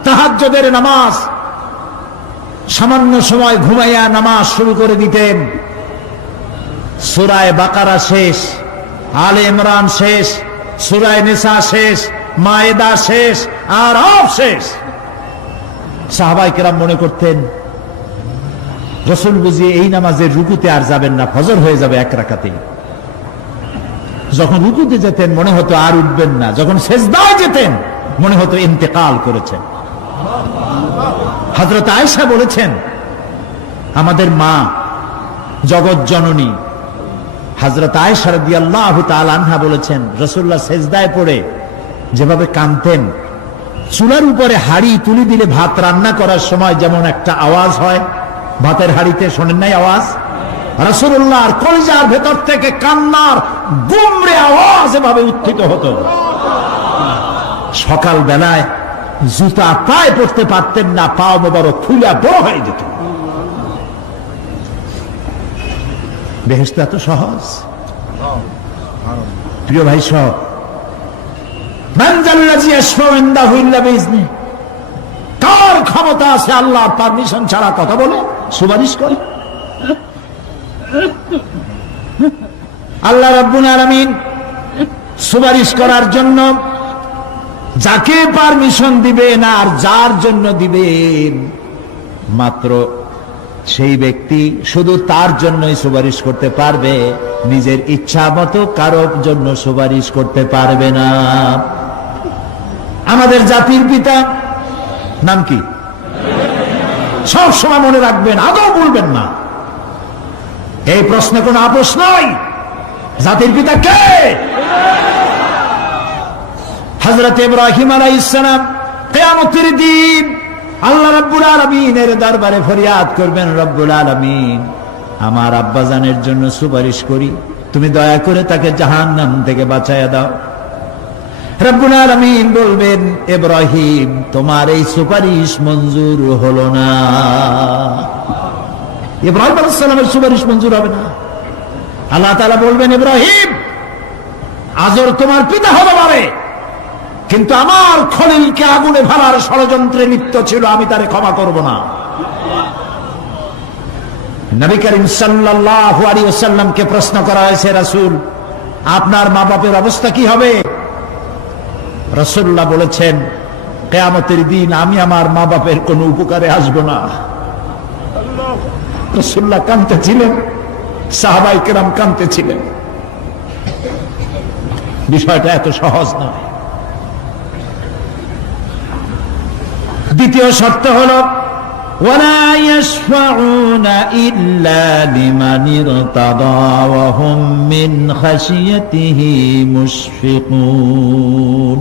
তাহাজ্জুদের নামাজ সামান্য সময় ঘুমাইয়া নামাজ শুরু করে দিতেন। সূরা বাকারা শেষ, আলে ইমরান শেষ, সূরা নিসা শেষ, মায়েদা শেষ, আরাফ শেষ। সাহাবায়ে কেরাম মনে করতেন রাসূল বুঝি এই নামাজের রুকুতে আর যাবেন না, ফজর হয়ে যাবে এক রাকাতে। যখন রুকুতে যেতেন মনে হতো আর উঠবেন না, যখন সেজদায় যেতেন মনে হতো ইন্তেকাল করেছেন। হযরত আয়েশা বলেছেন, আমাদের মা জগৎ জননী হযরত আয়েশা রাদিয়াল্লাহু তাআলা আনহা বলেছেন, রাসূলুল্লাহ সেজদায় পড়ে যেভাবে কাঁদতেন, চুলার উপরে হাড়ি তুলে দিলে ভাত রান্না করার সময় যেমন একটা আওয়াজ হয়, ভাতের হাড়িতে শোনেন নাই আওয়াজ? রাসূলুল্লাহর কলিজার ভেতর থেকে কান্নার গুমরে আওয়াজ এভাবে উত্থিত হতো। সকাল বেলায় জুতা পায়ে পড়তে পারতেন না, পাও মোবারক ফুলা বড় হয়ে যেত। বেহেশত এত সহজ? প্রিয় ভাই সব, কার ক্ষমতা আছে আল্লাহর পারমিশন ছাড়া কথা বলে সুপারিশ করে? আল্লাহ রাব্বুল আলামিন সুপারিশ করার জন্য যাকে পারমিশন দিবেন আর যার জন্য দিবেন, মাত্র সেই ব্যক্তি শুধু তার জন্যই সুপারিশ করতে পারবে, নিজের ইচ্ছা মতো কারোর জন্য সুপারিশ করতে পারবে না। আমাদের জাতির পিতা নাম কি? সব সময় মনে রাখবেন, আদৌ বলবেন না। এই প্রশ্নে কোনো আপোষ নয়। জাতির পিতা কে? হযরত ইব্রাহিম আলাইহিস সালাম কিয়ামতের দিন আল্লাহ রাব্বুল আলামিনের দরবারে ফরিয়াদ করবেন, রব্বুল আলামিন, আমার আব্বাজানের জন্য সুপারিশ করি, তুমি দয়া করে তাকে জাহান্নাম থেকে বাঁচায়া দাও। রব্বুল আলামিন বলবেন, ইব্রাহিম, তোমার এই সুপারিশ মঞ্জুর হলো না। ইব্রাহিম আলাইহিস সালামের সুপারিশ মঞ্জুর হবে না। আল্লাহ তাআলা বলবেন, ইব্রাহিম, আজর তোমার পিতা হতে পারে, কিন্তু আমার খলিলকে আগুনে ফেলার ষড়যন্ত্রে লিপ্ত ছিল, আমি তারে ক্ষমা করব না। নবী করিম সাল্লাল্লাহু আলাইহি ওয়াসাল্লামকে প্রশ্ন করা হয়েছে, রাসূল, আপনার মা বাপের অবস্থা কি হবে? রাসূলুল্লাহ বলেছেন, কিয়ামতের দিন আমি আমার মা বাপের কোনো উপকারে আসব না। রাসূলুল্লাহ কাঁদতেছিলেন, সাহাবায়ে কেরাম কাঁদতেছিলেন। বিষয়টা এত সহজ নয়। দ্বিতীয় শর্ত হলো, ওয়ালা ইয়াশফাউনা ইল্লা লিমান ইরতাদা ওয়া হুম মিন খাশিয়াতিহি মুশফিকুন।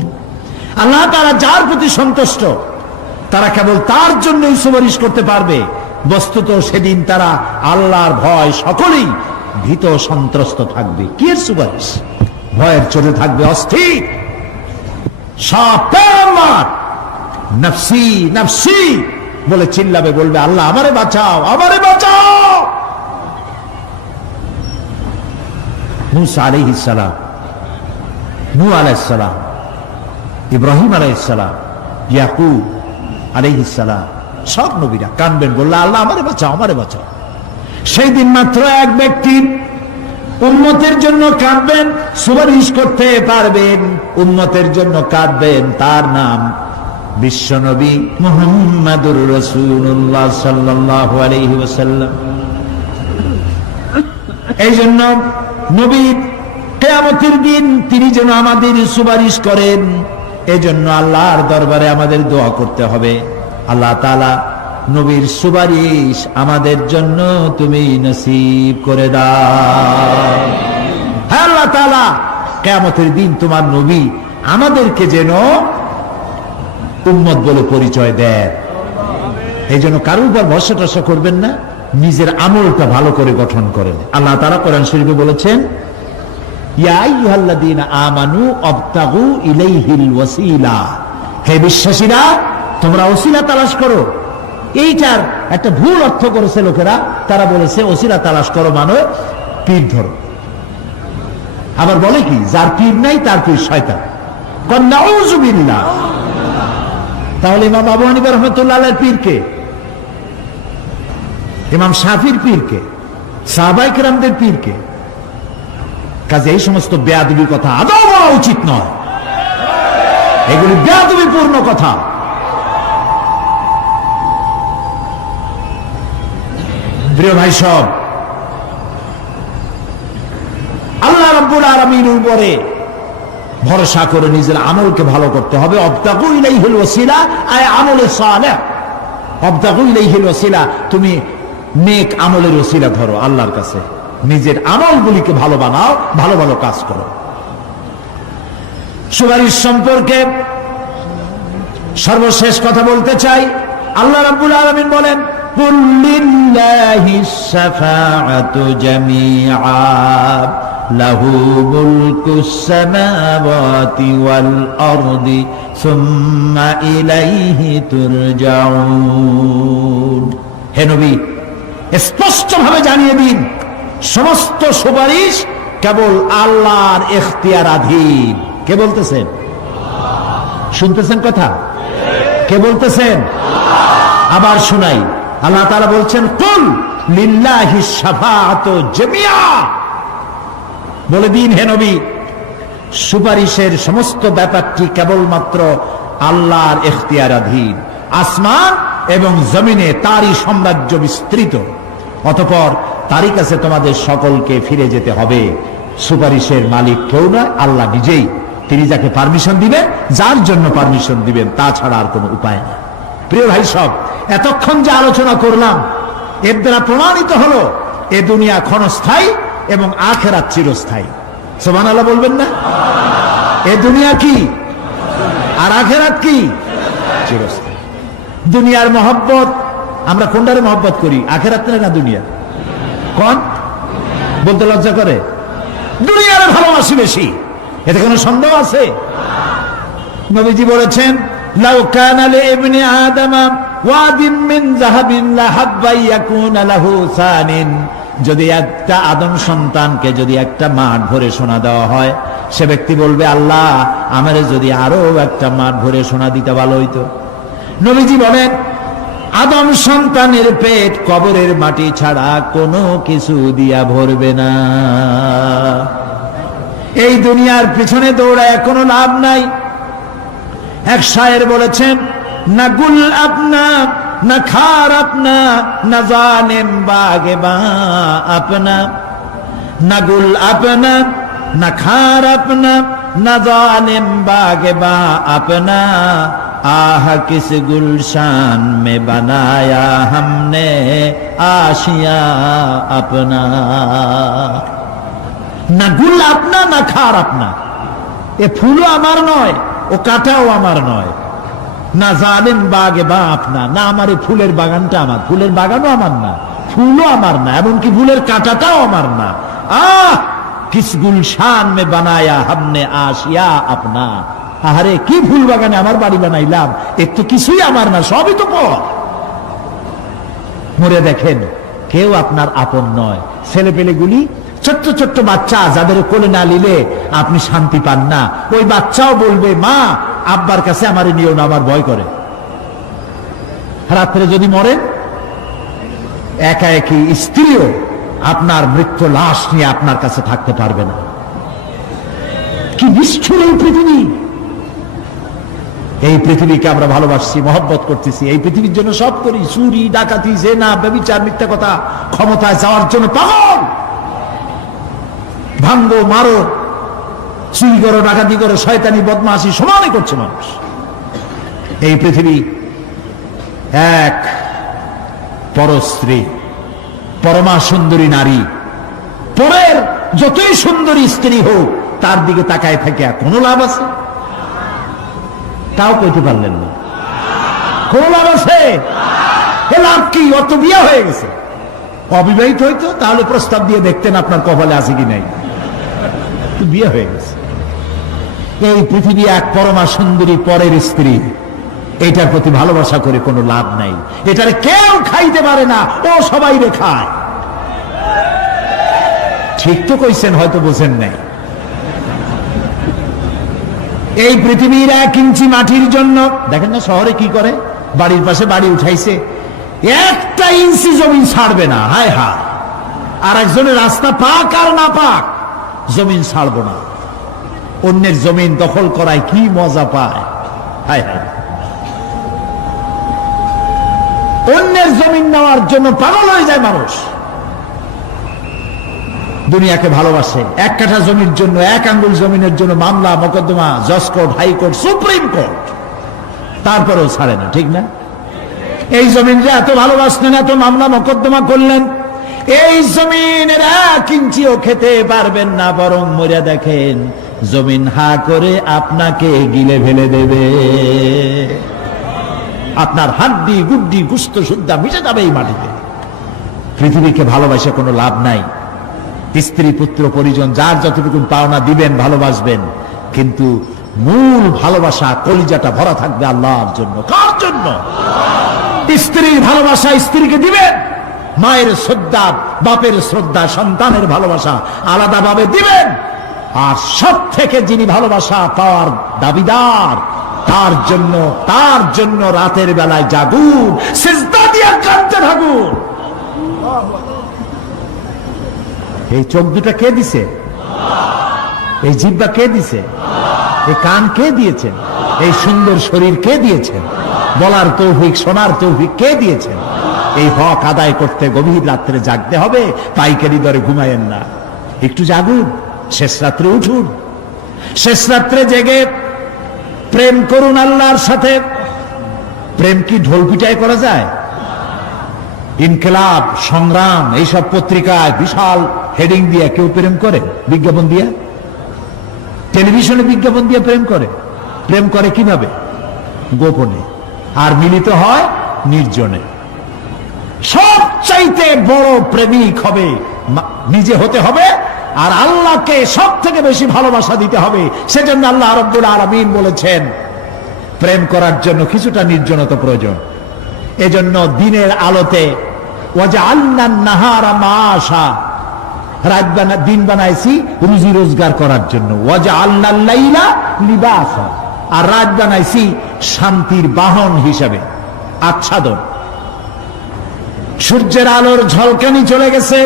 আল্লাহ তাআলা যার প্রতি সন্তুষ্ট, তারা কেবল তার জন্যই সুপারিশ করতে পারবে। বস্তুত সেদিন তারা আল্লাহর ভয় সকলেই ভীত সন্ত্রস্ত থাকবে। কি এর সুপারিশ? ভয়ের চোটে থাকবে অস্থির। সব পেগম্বর নফসি নফসি বলে চিল্লাবে, বলবে, আল্লাহ আমারে বাঁচাও, আমারে বাঁচাও। মুসা আলাইহিস সালাম, নূহ আলাইহিস সালাম, ইব্রাহিম আলাইহিস সালাম, ইয়াকুব আলাইহিস সালাম, সব নবীরা কাঁদবেন, বললে, আল্লাহ আমারে বাঁচাও, আমারে বাঁচাও। সেই দিন মাত্র এক ব্যক্তি উম্মতের জন্য কাঁদবেন, সুপারিশ করতে পারবেন, উম্মতের জন্য কাঁদবেন, তার নাম বিশ্বনবী মুহাম্মাদুর রাসূলুল্লাহ সাল্লাল্লাহু আলাইহি ওয়াসাল্লাম। এই জন্য নবী কিয়ামতের দিন তিনি যেন আমাদের সুপারিশ করেন, এজন্য আল্লাহর দরবারে আমাদের দোয়া করতে হবে, আল্লাহ তাআলা নবীর সুপারিশ আমাদের জন্য তুমি নসিব করে দাও। হে আল্লাহ তাআলা, কিয়ামতের দিন তোমার নবী আমাদেরকে যেন উম্মত বলে পরিচয় দেয়। এই জন্য কারোর উপর ভরসা টরসা করবেন না, নিজের আমলটা ভালো করে গঠন করেন। আল্লাহ তাআলা কোরআন শরীফে বলেছেন, ইয়া আইয়ুহাল্লাযীনা আমানু আবতাগু ইলাইহিল ওয়াসিলা। হে বিশ্বাসীরা, তোমরা ওসিলা তালাশ করো। এইটার একটা ভুল অর্থ করেছে লোকেরা, তারা বলেছে ওসিলা তালাশ করো মানে পীর ধরো। আবার বলে কি, যার পীর নাই তার পীর শয়তান। নাউযু বিল্লাহ। তাহলে ইমাম আবু হানিফা রাহমাতুল্লাহ আলাইহির পীর কে? ইমাম শাফির পীর কে? সাহাবায়ে কেরামদের পীর কে? কাজে এই সমস্ত বেয়াদবি কথা আদৌ বলা উচিত নয়। এগুলি বেয়াদবিপূর্ণ কথা। প্রিয় ভাই সব, আল্লাহ রাব্বুল আলামিনের উপরে ভরসা করে নিজের আমলকে ভালো করতে হবে। আবতাগু ইলাইহিল ওয়াসিলা, আয় আমলে সালেহ। আবতাগু ইলাইহিল ওয়াসিলা, তুমি নেক আমলের ওসিলা ধরো আল্লাহর কাছে, নিজের আমলগুলিকে ভালো বানাও, ভালো ভালো কাজ করো। সুপারিশ সম্পর্কে সর্বশেষ কথা বলতে চাই। আল্লাহ রাব্বুল আলামিন বলেন, কুল লিল্লাহিস শাফাআতু জামিআ লাহু মুলকুস সামাওয়াতি ওয়াল আরদি সুম্মা ইলাইহি তুরজাউন। হে নবী, স্পষ্টভাবে জানিয়ে দিন, সমস্ত সুপারিশ কেবল আল্লাহর ইখতিয়ারাধীন। কে বলতেছেন? শুনতেছেন কথা? কে বলতেছেন? আবার শুনাই। আল্লাহ তাআলা বলছেন, কুল লিল্লাহিস শাফাআতু জামিআ। বলে দিন হে নবী, সুপারিশের সমস্ত ব্যাপারটি কেবলমাত্র আল্লাহর ইখতিয়ারাধীন। আসমান এবং জমিনে তারই সাম্রাজ্য বিস্তৃত, অতঃপর তারই কাছে তোমাদের সকলকে ফিরে যেতে হবে। সুপারিশের মালিক কেউ নয়, আল্লাহ নিজেই। তিনি যাকে পারমিশন দিবেন, যার জন্য পারমিশন দিবেন, তাছাড়া আর কোনো উপায় নেই। প্রিয় ভাই সব, এতক্ষণ যে আলোচনা করলাম এর দ্বারা প্রমাণিত হলো এ দুনিয়া ক্ষণস্থায়ী এবং আখিরাত চিরস্থায়ী। সুবহানাল্লাহ বলবেন না? এ দুনিয়া কি আর আখিরাত কি? চিরস্থায়ী। দুনিয়ার মহব্বত আমরা কোনটারে মহব্বত করি, আখিরাত না দুনিয়া? কোন বলতে লজ্জা করে? দুনিয়ার ভালোবাসি বেশি, এতে কোনো সন্দেহ আছে? নবীজি বলেছেন, লাউ কানা লিইবনি আদামা ওয়াদিন মিন যাহাবিন লাহাব্বা ইয়াকুনা লাহু সানিন। যদি একটা আদম সন্তানকে যদি একটা মাঠ ভরে সোনা দেওয়া হয়, সে ব্যক্তি বলবে, আল্লাহ আমারে যদি আরো একটা মাঠ ভরে সোনা দিতে ভালো হইতো। নবীজি বলেন, আদম সন্তানের পেট কবরের মাটি ছাড়া কোনো কিছু দিয়া ভরবে না। এই দুনিয়ার পিছনে দৌড়ায় কোনো লাভ নাই। এক শায়ের বলেছেন, না গুল আপনা না খার আপনা না জানেম বাগে বা আপনা, না গুল আপনা না খার আপনা না জানেম বাগে বা আপনা, आह किस गुलशान में बनाया हमने आशिया अपना। না গুল আপনা না খার আপনা, এ ফুলও আমার নয়, ও কাটাও আমার নয়। না জালেম বাগে বা আপনা, না আমার এই ফুলের বাগানটা আমার, ফুলের বাগানও আমার না, ফুলও আমার না, এমনকি ফুলের কাঁটাটাও আমার না। আহ কিস গুলশান মে বানায়া হামনে আশিয়া আপনা। আহারে কি ফুল বাগানে আমার বাড়ি বানাইলাম, এর তো কিছুই আমার না, সবই তো পর। মরে দেখেন, কেউ আপনার আপন নয়। ছেলে পেলেগুলি, ছোট্ট ছোট্ট বাচ্চা, যাদের কোলে না নিলে আপনি শান্তি পান না, ওই বাচ্চাও বলবে, মা আব্বার কাছে আমার নিও না, আমার ভয় করে। রাত্রে যদি মরেন, একা একই স্ত্রীও আপনার মৃত্যু লাশ নিয়ে আপনার কাছে থাকতে পারবে না। কি নিষ্ঠুর এই পৃথিবী! এই পৃথিবীকে আমরা ভালোবাসছি, মহব্বত করতেছি, এই পৃথিবীর জন্য সব করি। চুরি, ডাকাতি, জেনা, ব্যভিচার, মিথ্যা কথা, ক্ষমতায় যাওয়ার জন্য পাগল। ভাঙ্গো, মারো, চুরি করো, ডাকাতি করো, শয়তানি, বদমাশি সমানই করছে মানুষ। এই পৃথিবী এক পরস্ত্রী, পরমা সুন্দরী নারী, পরের যতই সুন্দরী স্ত্রী হোক, তার দিকে তাকায় থাকে কোনো লাভ আছে? তাও কইতে পারলেন না। কোন লাভ আছে? এ লাভ কি? অত বিয়ে হয়ে গেছে। অবিবাহিত হইতো তাহলে প্রস্তাব দিয়ে দেখতেন আপনার কপালে আছে কি নাই। বিয়ে হয়ে গেছে। এই পৃথিবী এক পরমা সুন্দরী পরের স্ত্রী, এটার প্রতি ভালোবাসা করে কোনো লাভ নাই। এটারে কেউ খাইতে পারে না, ও সবাই রে খায়। ঠিক তো কইছেন, হয়তো বোঝেন নাই। এই পৃথিবীর 1 ইঞ্চি মাটির জন্য দেখেন না শহরে কি করে, বাড়ির পাশে বাড়ি উঠাইছে, 1 ইঞ্চি জমি ছাড়বে না। হায় হায়। আর একজনের রাস্তা পাক আর না পাক, জমিন ছাড়বো না। অন্যের জমিন দখল করায় কি মজা পায়। হায় হায়। অন্যের জমিন নেওয়ার জন্য পাগল হয়ে যায় মানুষ। দুনিয়াকে ভালোবাসে, 1 কাঠা জমির জন্য, 1 আঙ্গুল জমিনের জন্য মামলা মোকদ্দমা, জজ কোর্ট, হাইকোর্ট, সুপ্রিম কোর্ট, তারপরেও ছাড়ে না। ঠিক না? এই জমিনটা এত ভালোবাসলেন, এত মামলা মোকদ্দমা করলেন, এই জমিনের 1 ইঞ্চিও খেতে পারবেন না, বরং মরিয়া দেখেন জমিন হা করে আপনাকে গিলে ফেলে দেবে। আপনার হাড্ডি গুড্ডি গুস্ত সুদ্ধা মিশে যাবে এই মাটিতে। পৃথিবীকে ভালোবাসে কোনো লাভ নাই। স্ত্রী পুত্র পরিজন যার যতটুকু পাওনা দিবেন, ভালোবাসবেন, কিন্তু মূল ভালোবাসা কলিজাটা ভরা থাকবে আল্লাহর জন্য। কার জন্য? স্ত্রীর ভালোবাসা স্ত্রীকে দিবেন, মায়ের শ্রদ্ধা, বাপের শ্রদ্ধা, সন্তানের ভালোবাসা আলাদাভাবে দিবেন। আর সব থেকে যিনি ভালোবাসা পাওয়ার দাবিদার, তার জন্য রাতের বেলায় জাগুন, সিজদা দিয়া কাঁদতে থাকুন। এই চোখ দুটা কে দিছে? এই জিহ্বা কে দিছে? এই কান কে দিয়েছেন? এই সুন্দর শরীর কে দিয়েছেন? বলার তৌফিক, শোনার তৌফিক কে দিয়েছেন? এই হক আদায় করতে গভীর রাত্রে জাগতে হবে, পাইকারি দরে ঘুমায়েন না, একটু জাগুন, শেষ রাত্রে উঠুন, শেষ রাত্রে জেগে প্রেম করুন আল্লাহর সাথে। প্রেম কি ঢোল পিটায় করা যায়? ইনকিলাব, সংগ্রাম, এইসব পত্রিকায় বিশাল হেডিং দিয়ে কেউ প্রেম করে? বিজ্ঞাপন দিয়ে, টেলিভিশনে বিজ্ঞাপন দিয়ে প্রেম করে। প্রেম করে কিভাবে? গোপনে, আর মিলিত হয় নির্জনে। সবচাইতে বড় প্রেমিক হবে নিজে হতে হবে, আর আল্লাহকে সব থেকে বেশি ভালোবাসা দিতে হবে। সেজন্য আল্লাহ রাব্বুল আলামিন বলেছেন প্রেম করার জন্য কিছুটা নির্জনতা প্রয়োজন। এজন্য দিনের আলোতে ওয়াজআলনান নাহারা মাআশা, দিন বানাইছি রুজি রোজগার করার জন্য। ওয়াজআলনাল লাইলা লিবাসা, আর রাত বানাইছি শান্তির বাহন হিসাবে, আচ্ছাদন। সূর্যের আলোর ঝলকানি চলে গেছে,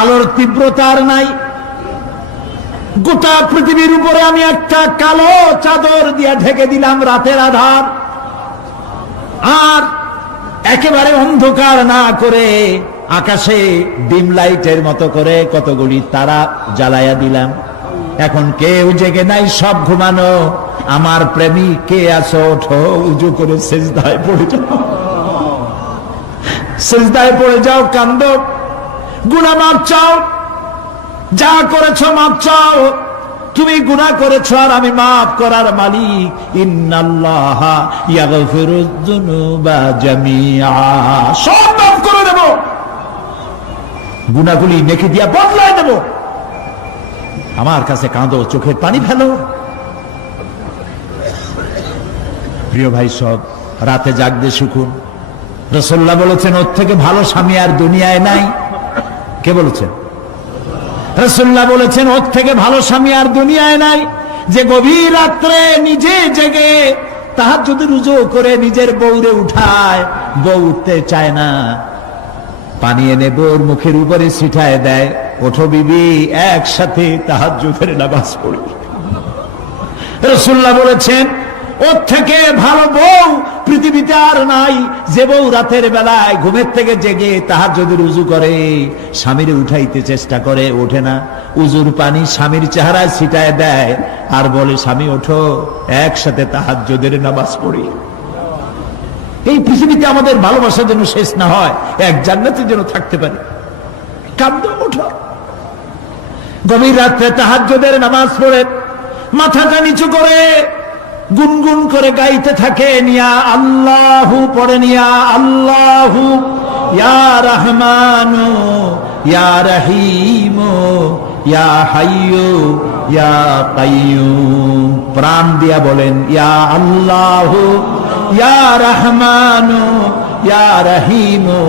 আলোর তীব্রতা আর নাই। গোটা পৃথিবীর উপরে আমি একটা কালো চাদর দিয়ে ঢেকে দিলাম রাতের আধার, আর একেবারে অন্ধকার না করে আকাশে ডিম লাইটের মতো করে কতগুলি তারা জ্বালায়া দিলাম। এখন কেউ জেগে নাই, সব ঘুমানো। আমার প্রেমিক কে আছো? ওঠো, উজু করে সিজদায় পড়ে যাও, সিজদায় পড়ে যাও, কান্দো, গুনাহ মাপ চাও, যা করেছো মাপ চাও। তুমি গুনাহ করেছো আর আমি মাফ করার মালিক। ইন্নাল্লাহা ইয়াগফিরুয যুনুবা জামিআ, সব মাফ করে দেব, গুনাহগুলি নেকি দিয়া বদলায় দেব। আমার কাছে কাঁদো, চোখের পানি ফেলো। প্রিয় ভাই, সব রাতে জাগতে শিখুন। রাসূলুল্লাহ বলেছেন ওর থেকে ভালো স্বামী আর দুনিয়ায় নাই। কে বলেছেন? রাসূলুল্লাহ বলেছেন ওর থেকে ভালো স্বামী আর দুনিয়ায় নাই, যে গভীর রাত্রে নিজে জেগে তাহাজ্জুদের রুজু করে নিজের বউরে উঠায়। বউ উঠতে চায় না, পানি এনে বউর মুখের উপরে ছিটায় দেয়, ওঠো বিবি, একসাথে তাহাজ্জুদের নামাজ পড়ি। রাসূলুল্লাহ বলেছেন ওর থেকে ভালো বউ পৃথিবীতে আর নাই, যে বউ রাতের বেলায় ঘুমের থেকে জেগে তাহাজ্জুদের উযু করে, স্বামীরে উঠাইতে চেষ্টা করে, ওঠে না, উযুর পানি স্বামীর চেহারায় ছিটায় দেয় আর বলে স্বামী ওঠো, একসাথে তাহাজ্জুদের নামাজ পড়ি। এই পৃথিবীতে আমাদের ভালোবাসা যেন শেষ না হয়, এক জান্নাতে যেন থাকতে পারে। কাঁদো, ওঠো, গভীর রাত্রে তাহাজ্জুদের নামাজ পড়ে মাথাটা নিচু করে গুনগুন করে গাইতে থাকে, ইয়া আল্লাহু পড়েন, ইয়া আল্লাহু, ইয়া রহমানু, ইয়া রহিমু, ইয়া হাইয়ু, ইয়া কাইয়ুম। প্রাণ দিয়া বলেন ইয়া আল্লাহু, ইয়া রহমানু, ইয়া রহিমু,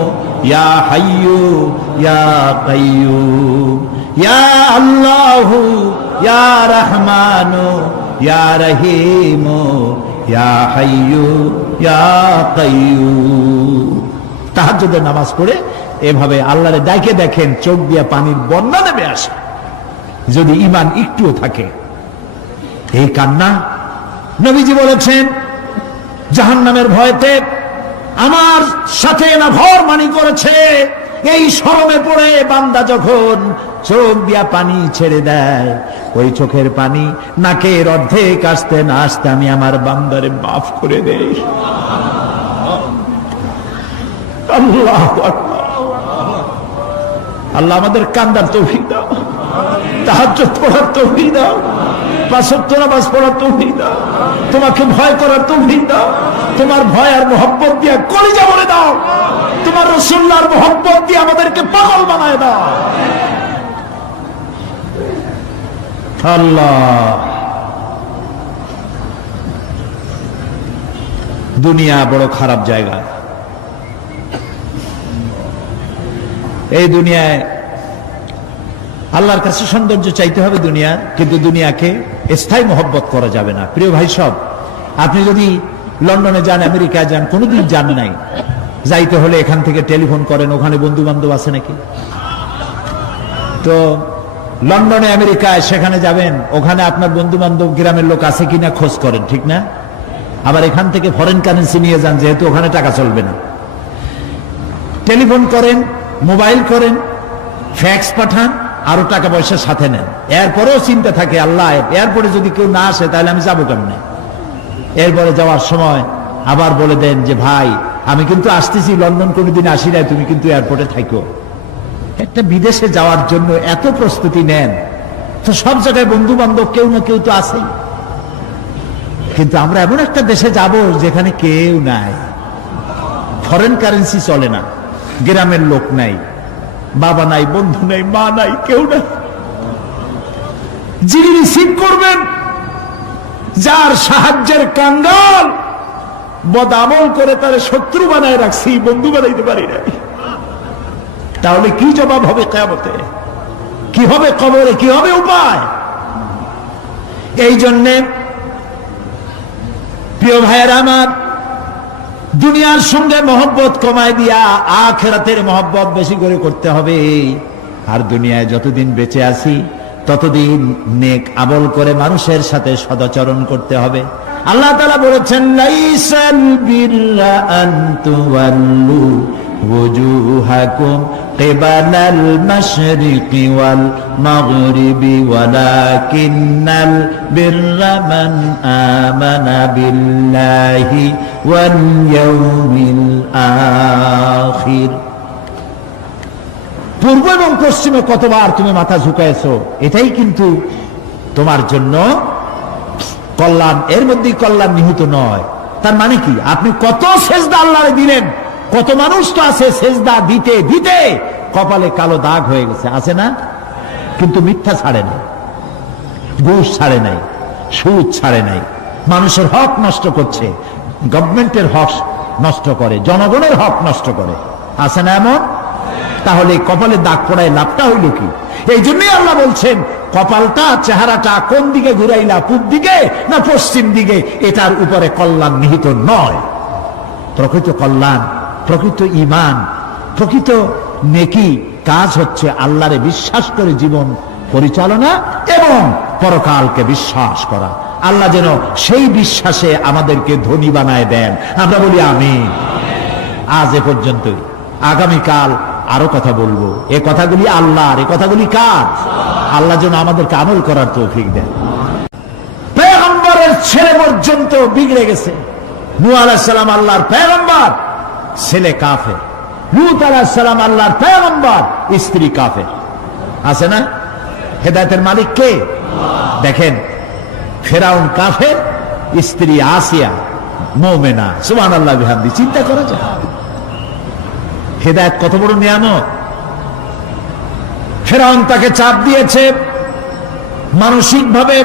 ইয়া হাইয়ু, ইয়া কাইয়ুম। ইয়া আল্লাহু, ইয়া রহমানু, ইয়া রহিমু, ইয়া হাইয়ু, ইয়া কাইয়ুম। তাহাজ্জুদের নামাজ পড়ে এভাবে আল্লাহরে ডাকে দেখেন, চোখ দিয়া পানির বন্যা নেমে আসে, যদি ঈমান একটুও থাকে। এই কান্না, নবীজি বলেছেন জাহান্নামের ভয়তে আমার সাথে না ভরমানি করেছে। এই শরমে পড়ে বান্দা যখন চোখ দিয়া পানি ছেড়ে দেয়, ওই চোখের পানি নাকের অর্ধেক আসতে না আসতে আমি আমার বান্দারে মাফ করে দেই। আল্লাহু আকবার। আল্লাহ আমাদের কান্দার তৌফিক দাও, তাহাজ্জুদ পড়ার তৌফিক দাও, পাঁচ ওয়াক্ত নামাজ পড়ার তৌফিক দাও, তোমাকে ভয় করার তৌফিক দাও, তোমার ভয় আর মোহব্বত দিয়ে কলিজা ভরে দাও, তোমার রাসূলুল্লাহর মোহব্বত দিয়ে আমাদেরকে পাগল বানায় দাও। আল্লাহ, দুনিয়া বড় খারাপ জায়গা। এই দুনিয়ায় আল্লাহর কাছে সৌন্দর্য চাইতে হবে দুনিয়া, কিন্তু দুনিয়াকে স্থায়ী মোহব্বত করা যাবে না। প্রিয় ভাই সব, আপনি যদি লন্ডনে যান, আমেরিকায় যান, কোনোদিন যান নাই, যাইতে হলে এখান থেকে টেলিফোন করেন, ওখানে বন্ধু বান্ধব আছে নাকি? তো লন্ডনে আমেরিকায় সেখানে যাবেন, ওখানে আপনার বন্ধু বান্ধব গ্রামের লোক আছে কিনা খোঁজ করেন, ঠিক না? আবার এখান থেকে ফরেন কারেন্সি নিয়ে যান, যেহেতু ওখানে টাকা চলবে না। টেলিফোন করেন, মোবাইল করেন, ফ্যাক্স পাঠান, আরো টাকা পয়সা সাথে নেন। এরপরেও চিন্তা থাকে, আল্লাহ এরপরে যদি কেউ না আসে তাহলে আমি যাবো কেমনে? এরপরে যাওয়ার সময় আবার বলে দেন যে ভাই আমি কিন্তু আসতেছি, লন্ডন কোনোদিন আসি নাই, তুমি কিন্তু এয়ারপোর্টে থাকো। একটা বিদেশে যাওয়ার জন্য এত প্রস্তুতি নেন, তো সব জায়গায় বন্ধু বান্ধব কেউ না কেউ তো আছেই। কিন্তু আমরা এমন একটা দেশে যাব যেখানে কেউ নাই, ফরেন কারেন্সি চলে না, গ্রামের লোক নাই, বাবা নাই, বন্ধু নাই, মা নাই, কেউ নাই। যিনি রিসিভ করবেন, যার সাহায্যের কাঙ্গাল, বদামল করে তার শত্রু বানায় রাখছি, বন্ধু বানাইতে পারি নাই। তাহলে কি জবাব হবে কিয়ামতে? কি হবে কবরে? কি হবে উপায়? এই জন্যে প্রিয় ভাইয়েরা আমার, দুনিয়ার সঙ্গে মহব্বত কমায় দিয়া আখিরাতের মহব্বত বেশি করে করতে হবে। আর দুনিয়ায় যতদিন বেঁচে আছি ততদিন নেক আমল করে মানুষের সাথে সদাচরণ করতে হবে। আল্লাহ তাআলা বলেছেন, লাইসাল বিররা আন তুওয়াল্লু ওয়াজুহাকুম কিবালাল মাশরিকি ওয়াল মাগরিবি ওয়ালাকিন্নাল বিররা মান আমানা বিল্লাহি ওয়াল ইয়াউমিল আখির। পূর্ব এবং পশ্চিমে কতবার তুমি মাথা ঝুঁকাইছো, এটাই কিন্তু তোমার জন্য কল্যাণ। এর মধ্যেই কল্যাণ নিহিত নয়। তার মানে কি? আপনি কত সেজদা আল্লাহরে দিলেন, কত মানুষ তো আছে সেজদা দিতে দিতে কপালে কালো দাগ হয়ে গেছে, আছে না? কিন্তু মিথ্যা ছাড়ে নাই, ঘুষ ছাড়ে নাই, সুদ ছাড়ে নাই, মানুষের হক নষ্ট করছে, গভর্নমেন্টের হক নষ্ট করে, জনগণের হক নষ্ট করে, আছে না এমন? তাহলে কপালে দাগ পড়ায় লাভটা হইল কি? এই জন্যই আল্লাহ বলছেন, কপালটা, চেহারাটা কোন দিকে ঘুরাইলা, পূব দিকে না পশ্চিম দিকে, এটার উপরে কল্যাণ নিহিত নয়। প্রকৃত কল্যাণ, প্রকৃত ঈমান, প্রকৃত নেকি কাজ হচ্ছে আল্লাহরে বিশ্বাস করে জীবন পরিচালনা এবং পরকালকে বিশ্বাস করা। আল্লাহ যেন সেই বিশ্বাসে আমাদেরকে ধনী বানায় দেন, আমরা বলি আমিন। আজ এ পর্যন্তই, আগামীকাল আরো কথা বলবো। এ কথাগুলি আল্লাহর, এ কথাগুলি কার? আল্লাহ যেন আমাদেরকে আমল করার তৌফিক দেন। পয়গম্বরের ছেলে পর্যন্ত বিগড়ে গেছে। নূহ আলাইহিস সালাম আল্লাহর পয়গম্বর, ছেলে কাফের। লূত আলাইহিস সালাম আল্লাহর পয়গম্বর, স্ত্রী কাফের। আছে না? হেদায়েতের মালিক কে? দেখেন, ফেরাউন কাফের, স্ত্রী আসিয়া মুমিনা। সুবহানাল্লাহ বিহামদি। চিন্তা করা যায় হেদায়েত কত বড় নিয়ামত। ফেরাউন তাকে চাপ দিয়েছে, মানসিক ভাবে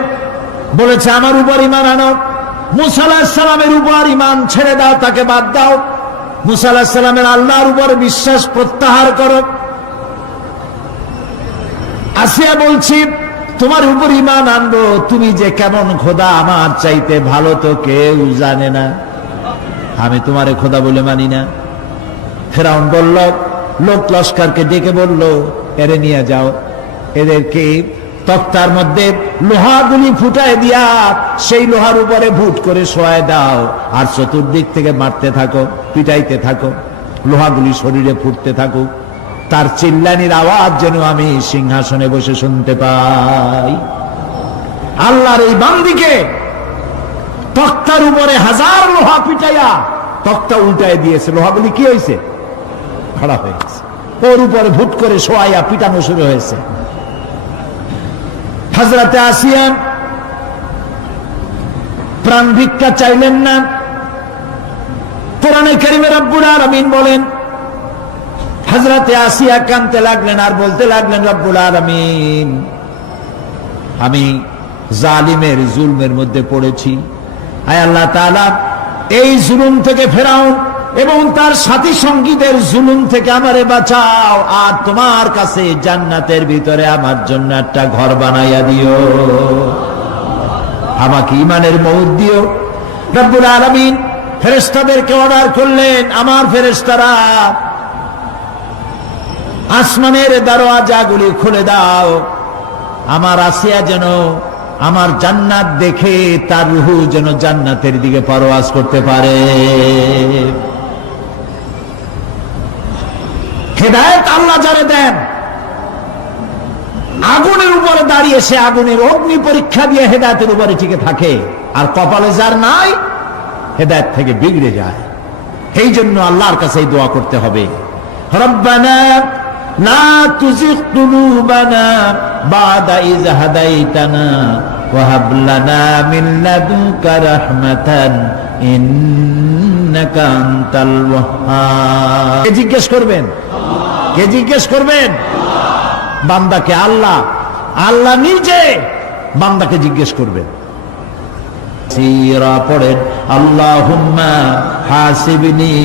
বলেছে আমার উপর ঈমান আনো, মূসা আলাইহিস সালামের উপর ঈমান ছেড়ে দাও, তাকে বাদ দাও, মূসা আলাইহিস সালামের আল্লাহর উপর বিশ্বাস প্রত্যাহার করো। আসিয়া বলছি তোমার উপর ঈমান আনবো, তুমি যে কেমন খোদা, আমার চাইতে ভালো তো কেউ জানে না, আমি তোমারে খোদা বলে মানি না। ফেরাউন বলল, লোক লস্করকে ডেকে বলল, এরে নিয়ে যাও, এদেরকে তক্তার মধ্যে লোহাগুলি ফুটায় দিয়া সেই লোহার উপরে ভুট করে শোয়ায় দাও, আর চতুর্দিক থেকে মারতে থাকো, পিটাইতে থাকো, লোহাগুলি শরীরে ফুটতে থাকুক, তার চিল্লানির আওয়াজ যেন আমি সিংহাসনে বসে শুনতে পাই। আল্লাহর এই বান্দিকে তক্তার উপরে হাজার লোহা পিটাইয়া তক্তা উল্টায় দিয়েছে। লোহাগুলি কি হয়েছে? খাড়া হয়ে গেছে, ওর উপরে ভুট করে শোয়াইয়া পিটানো শুরু হয়েছে। হযরতে আসিয়া প্রাণ ভিক্ষা চাইলেন না। কোরআনে কারিমে রব্বুল আলামিন বলেন, হযরতে আসিয়া কাঁদতে লাগলেন আর বলতে লাগলেন, রব্বুল আলামিন, আমি জালিমের জুলমের মধ্যে পড়েছি, আয় আল্লাহ তাআলা এই জুলুম থেকে ফেরাউন এবং তার সাথী সঙ্গীদের জুলুম থেকে আমারে বাঁচাও, আর তোমার কাছে জান্নাতের ভিতরে আমার জন্য একটা ঘর বানাইয়া দিও, আমাকে ঈমানের মউত দিও। রব্বুল আলামিন ফেরেশতাদেরকে অর্ডার করলেন, আমার ফেরেশতারা আসমানের দরওয়াজাগুলি খুলে দাও, আমার আসিয়া যেন আমার জান্নাত দেখে তার রূহ যেন জান্নাতের দিকে পরওয়াজ করতে পারে। হেদায়েত আল্লাহ যারে দেন, আগুনের উপরে দাঁড়িয়ে সে আগুনের অগ্নি পরীক্ষা দিয়ে হেদায়েতের উপরে টিকে থাকে, আর কপালে যার নাই হেদায়েত থেকে বিগড়ে যায়। এই জন্য আল্লাহর কাছে দোয়া করতে হবে, রব্বানা লা তুজিগ কুলুবানা বাদা ইয হাদাইতানা ওয়া হাব লানা মিন লাদুনকা রাহমাতান ইন্নাকা আনতাল ওয়াহ্হাব। কে জিজ্ঞেস করবেন? কে জিজ্ঞেস করবেন? বান্দাকে আল্লাহ, আল্লাহ নিজে বান্দাকে জিজ্ঞেস করবেন। সিরা পড়েন, আল্লাহুম্মা হাসিবনি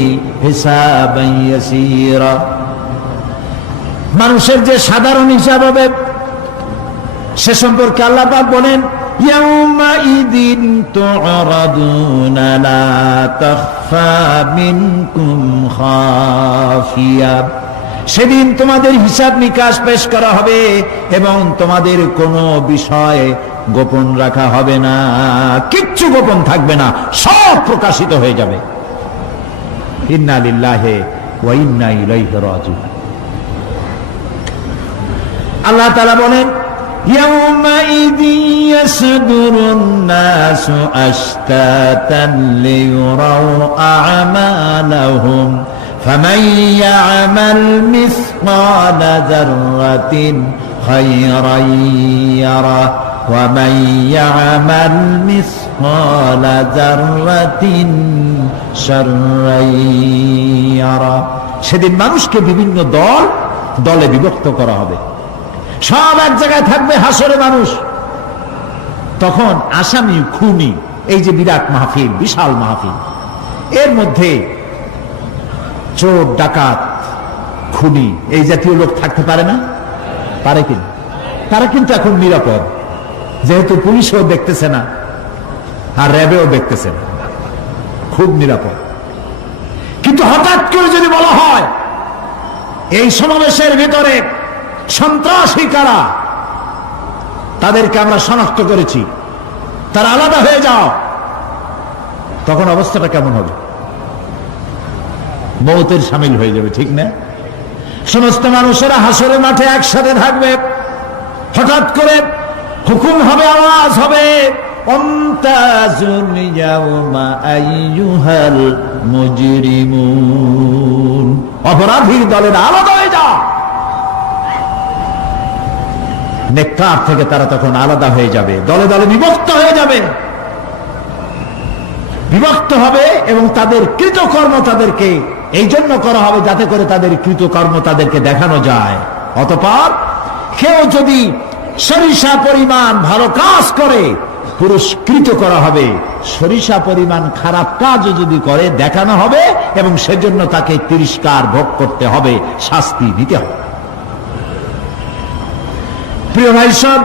হিসাবান ইয়াসীরা। মানুষের যে সাধারণ হিসাব হবে সে সম্পর্কে আল্লাহ পাক বলেন, ইয়াউমা ইদিন তু'রাদুনা লা তাখফা মিনকুম খাফিয়া। সেদিন তোমাদের হিসাব নিকাশ পেশ করা হবে এবং তোমাদের কোনো বিষয় গোপন রাখা হবে না, কিচ্ছু গোপন থাকবে না, সব প্রকাশিত হয়ে যাবে। ইন্না লিল্লাহি ওয়া ইন্না ইলাইহি রাজিউন। আল্লাহ তাআলা বলেন, ইয়াউমাইযি ইয়াসদুরুন নাসু আশতাতান লিয়ুরাউ আ'মালাহুম ফামান ইয়া'মাল মিসকালা যাররাতিন খায়রান ইয়ারা ওয়া মান ইয়া'মাল মিসকালা যাররাতিন শাররান ইয়ারা। সেদিন মানুষকে বিভিন্ন দলে বিভক্ত করা হবে, সব এক জায়গায় থাকবে হাসরে মানুষ। তখন আসামি খুনি, এই যে বিরাট মাহফিল, বিশাল মাহফিল, এর মধ্যে চোর ডাকাত খুনি এই জাতীয় লোক থাকতে পারে না? পারে কিনা? তারা কিন্তু এখন নিরাপদ, যেহেতু পুলিশও দেখতেছে না আর র্যাবেও দেখতেছে না, খুব নিরাপদ। কিন্তু হঠাৎ করে যদি বলা হয় এই সমাবেশের ভিতরে সন্ত্রাসী কারা, তাদেরকে আমরা শনাক্ত করেছি, তারা আলাদা হয়ে যাও, তখন অবস্থাটা কেমন হবে? মওতের শামিল হয়ে যাবে, ঠিক না? সমস্ত মানুষেরা হাসরের মাঠে একসাথে থাকবে, হঠাৎ করে হুকুম হবে, আওয়াজ হবে, আমতাজুল ইয়াওমা আইয়ুহাল মুজরিমুন। অপরাধীর দলেরা আলাদা হয়ে যাও। নেককার থেকে তারা তখন আলাদা হয়ে যাবে, দলে দলে বিভক্ত হয়ে যাবে, বিভক্ত হবে এবং তাদের কৃতকর্ম তাদেরকে এই জন্য করা হবে যাতে করে তাদের কৃতকর্ম তাদেরকে দেখানো যায়। অতঃপর কেউ যদি সরিষা পরিমাণ ভালো কাজ করে পুরস্কৃত করা হবে, সরিষা পরিমাণ খারাপ কাজও যদি করে দেখানো হবে এবং সেজন্য তাকে তিরস্কার ভোগ করতে হবে, শাস্তি দিতে হবে। প্রিয় ভাই সব,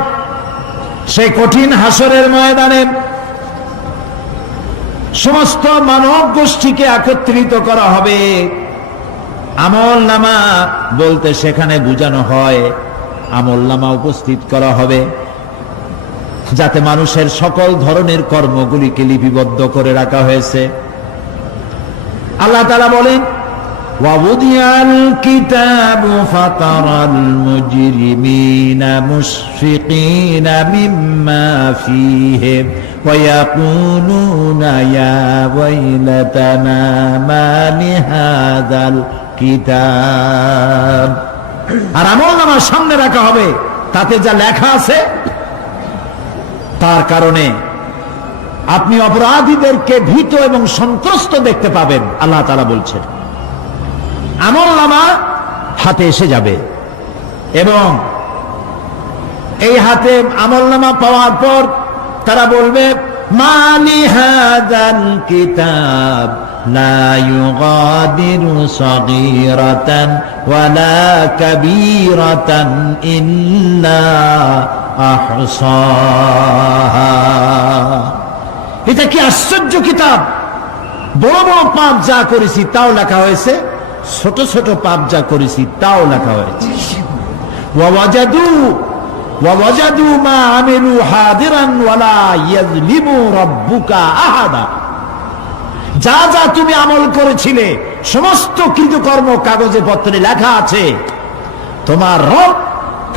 সেই কঠিন হাসরের ময়দানে সমস্ত মানব গোষ্ঠীকে একত্রিত করা হবে। আমল নামা বলতে সেখানে বোঝানো হয় আমল নামা উপস্থিত করা হবে, যাতে মানুষের সকল ধরনের কর্মগুলিকে লিপিবদ্ধ করে রাখা হয়েছে। আল্লাহ তাআলা বলেন, وَوُضِعَ الْكِتَابُ فَتَرَى الْمُجْرِمِينَ مُشْفِقِينَ مِمَّا فِيهِ وَيَقُولُونَ يَا وَيْلَتَنَا مَا لِهَذَا কিতাব। আর আমলনামা সামনে রাখা হবে, তাতে যা লেখা আছে তার কারণে আপনি অপরাধীদেরকে ভীত এবং সন্ত্রস্ত দেখতে পাবেন। আল্লাহ তাআলা বলছেন আমলনামা হাতে এসে যাবে, এবং এই হাতে আমলনামা পাওয়ার পর তারা বলবে মালি হাযাল কিতাব লা ইউগাদিরু সাগীরাতান ওয়ালা কাবীরাতান ইল্লা আহসাহা। এটা কি আশ্চর্য কিতাব! বড় বড় পাপ যা করেছি তাও লেখা হয়েছে, ছোট ছোট পাপ যা করেছি তাও লেখা হয়েছে। ওয়াজাদু মা আমিলু হাদিরান ওয়ালা ইয়াযলিমু রাব্বুকা আহাদা। যা যা তুমি আমল করেছিলে সমস্ত কৃতকর্ম কাগজে পত্রে লেখা আছে। তোমার রব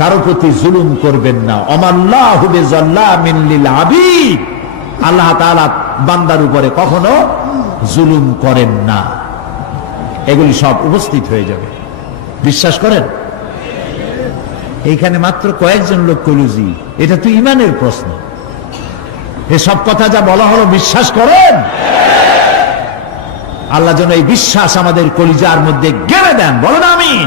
কারো প্রতি জুলুম করবেন না। ওমাল্লাহু বিযাল্লামিন লিল আবিদ। আল্লাহ তাআলা বান্দার উপরে কখনো জুলুম করেন না। এগুলি সব উপস্থিত হয়ে যাবে, বিশ্বাস করেন? এইখানে মাত্র কয়েকজন লোক কলুজি, এটা তো ইমানের প্রশ্ন। এসব কথা যা বলা হলো বিশ্বাস করেন? আল্লাহ যেন এই বিশ্বাস আমাদের কলিজার মধ্যে গেড়ে দেন, বলেন আমিন।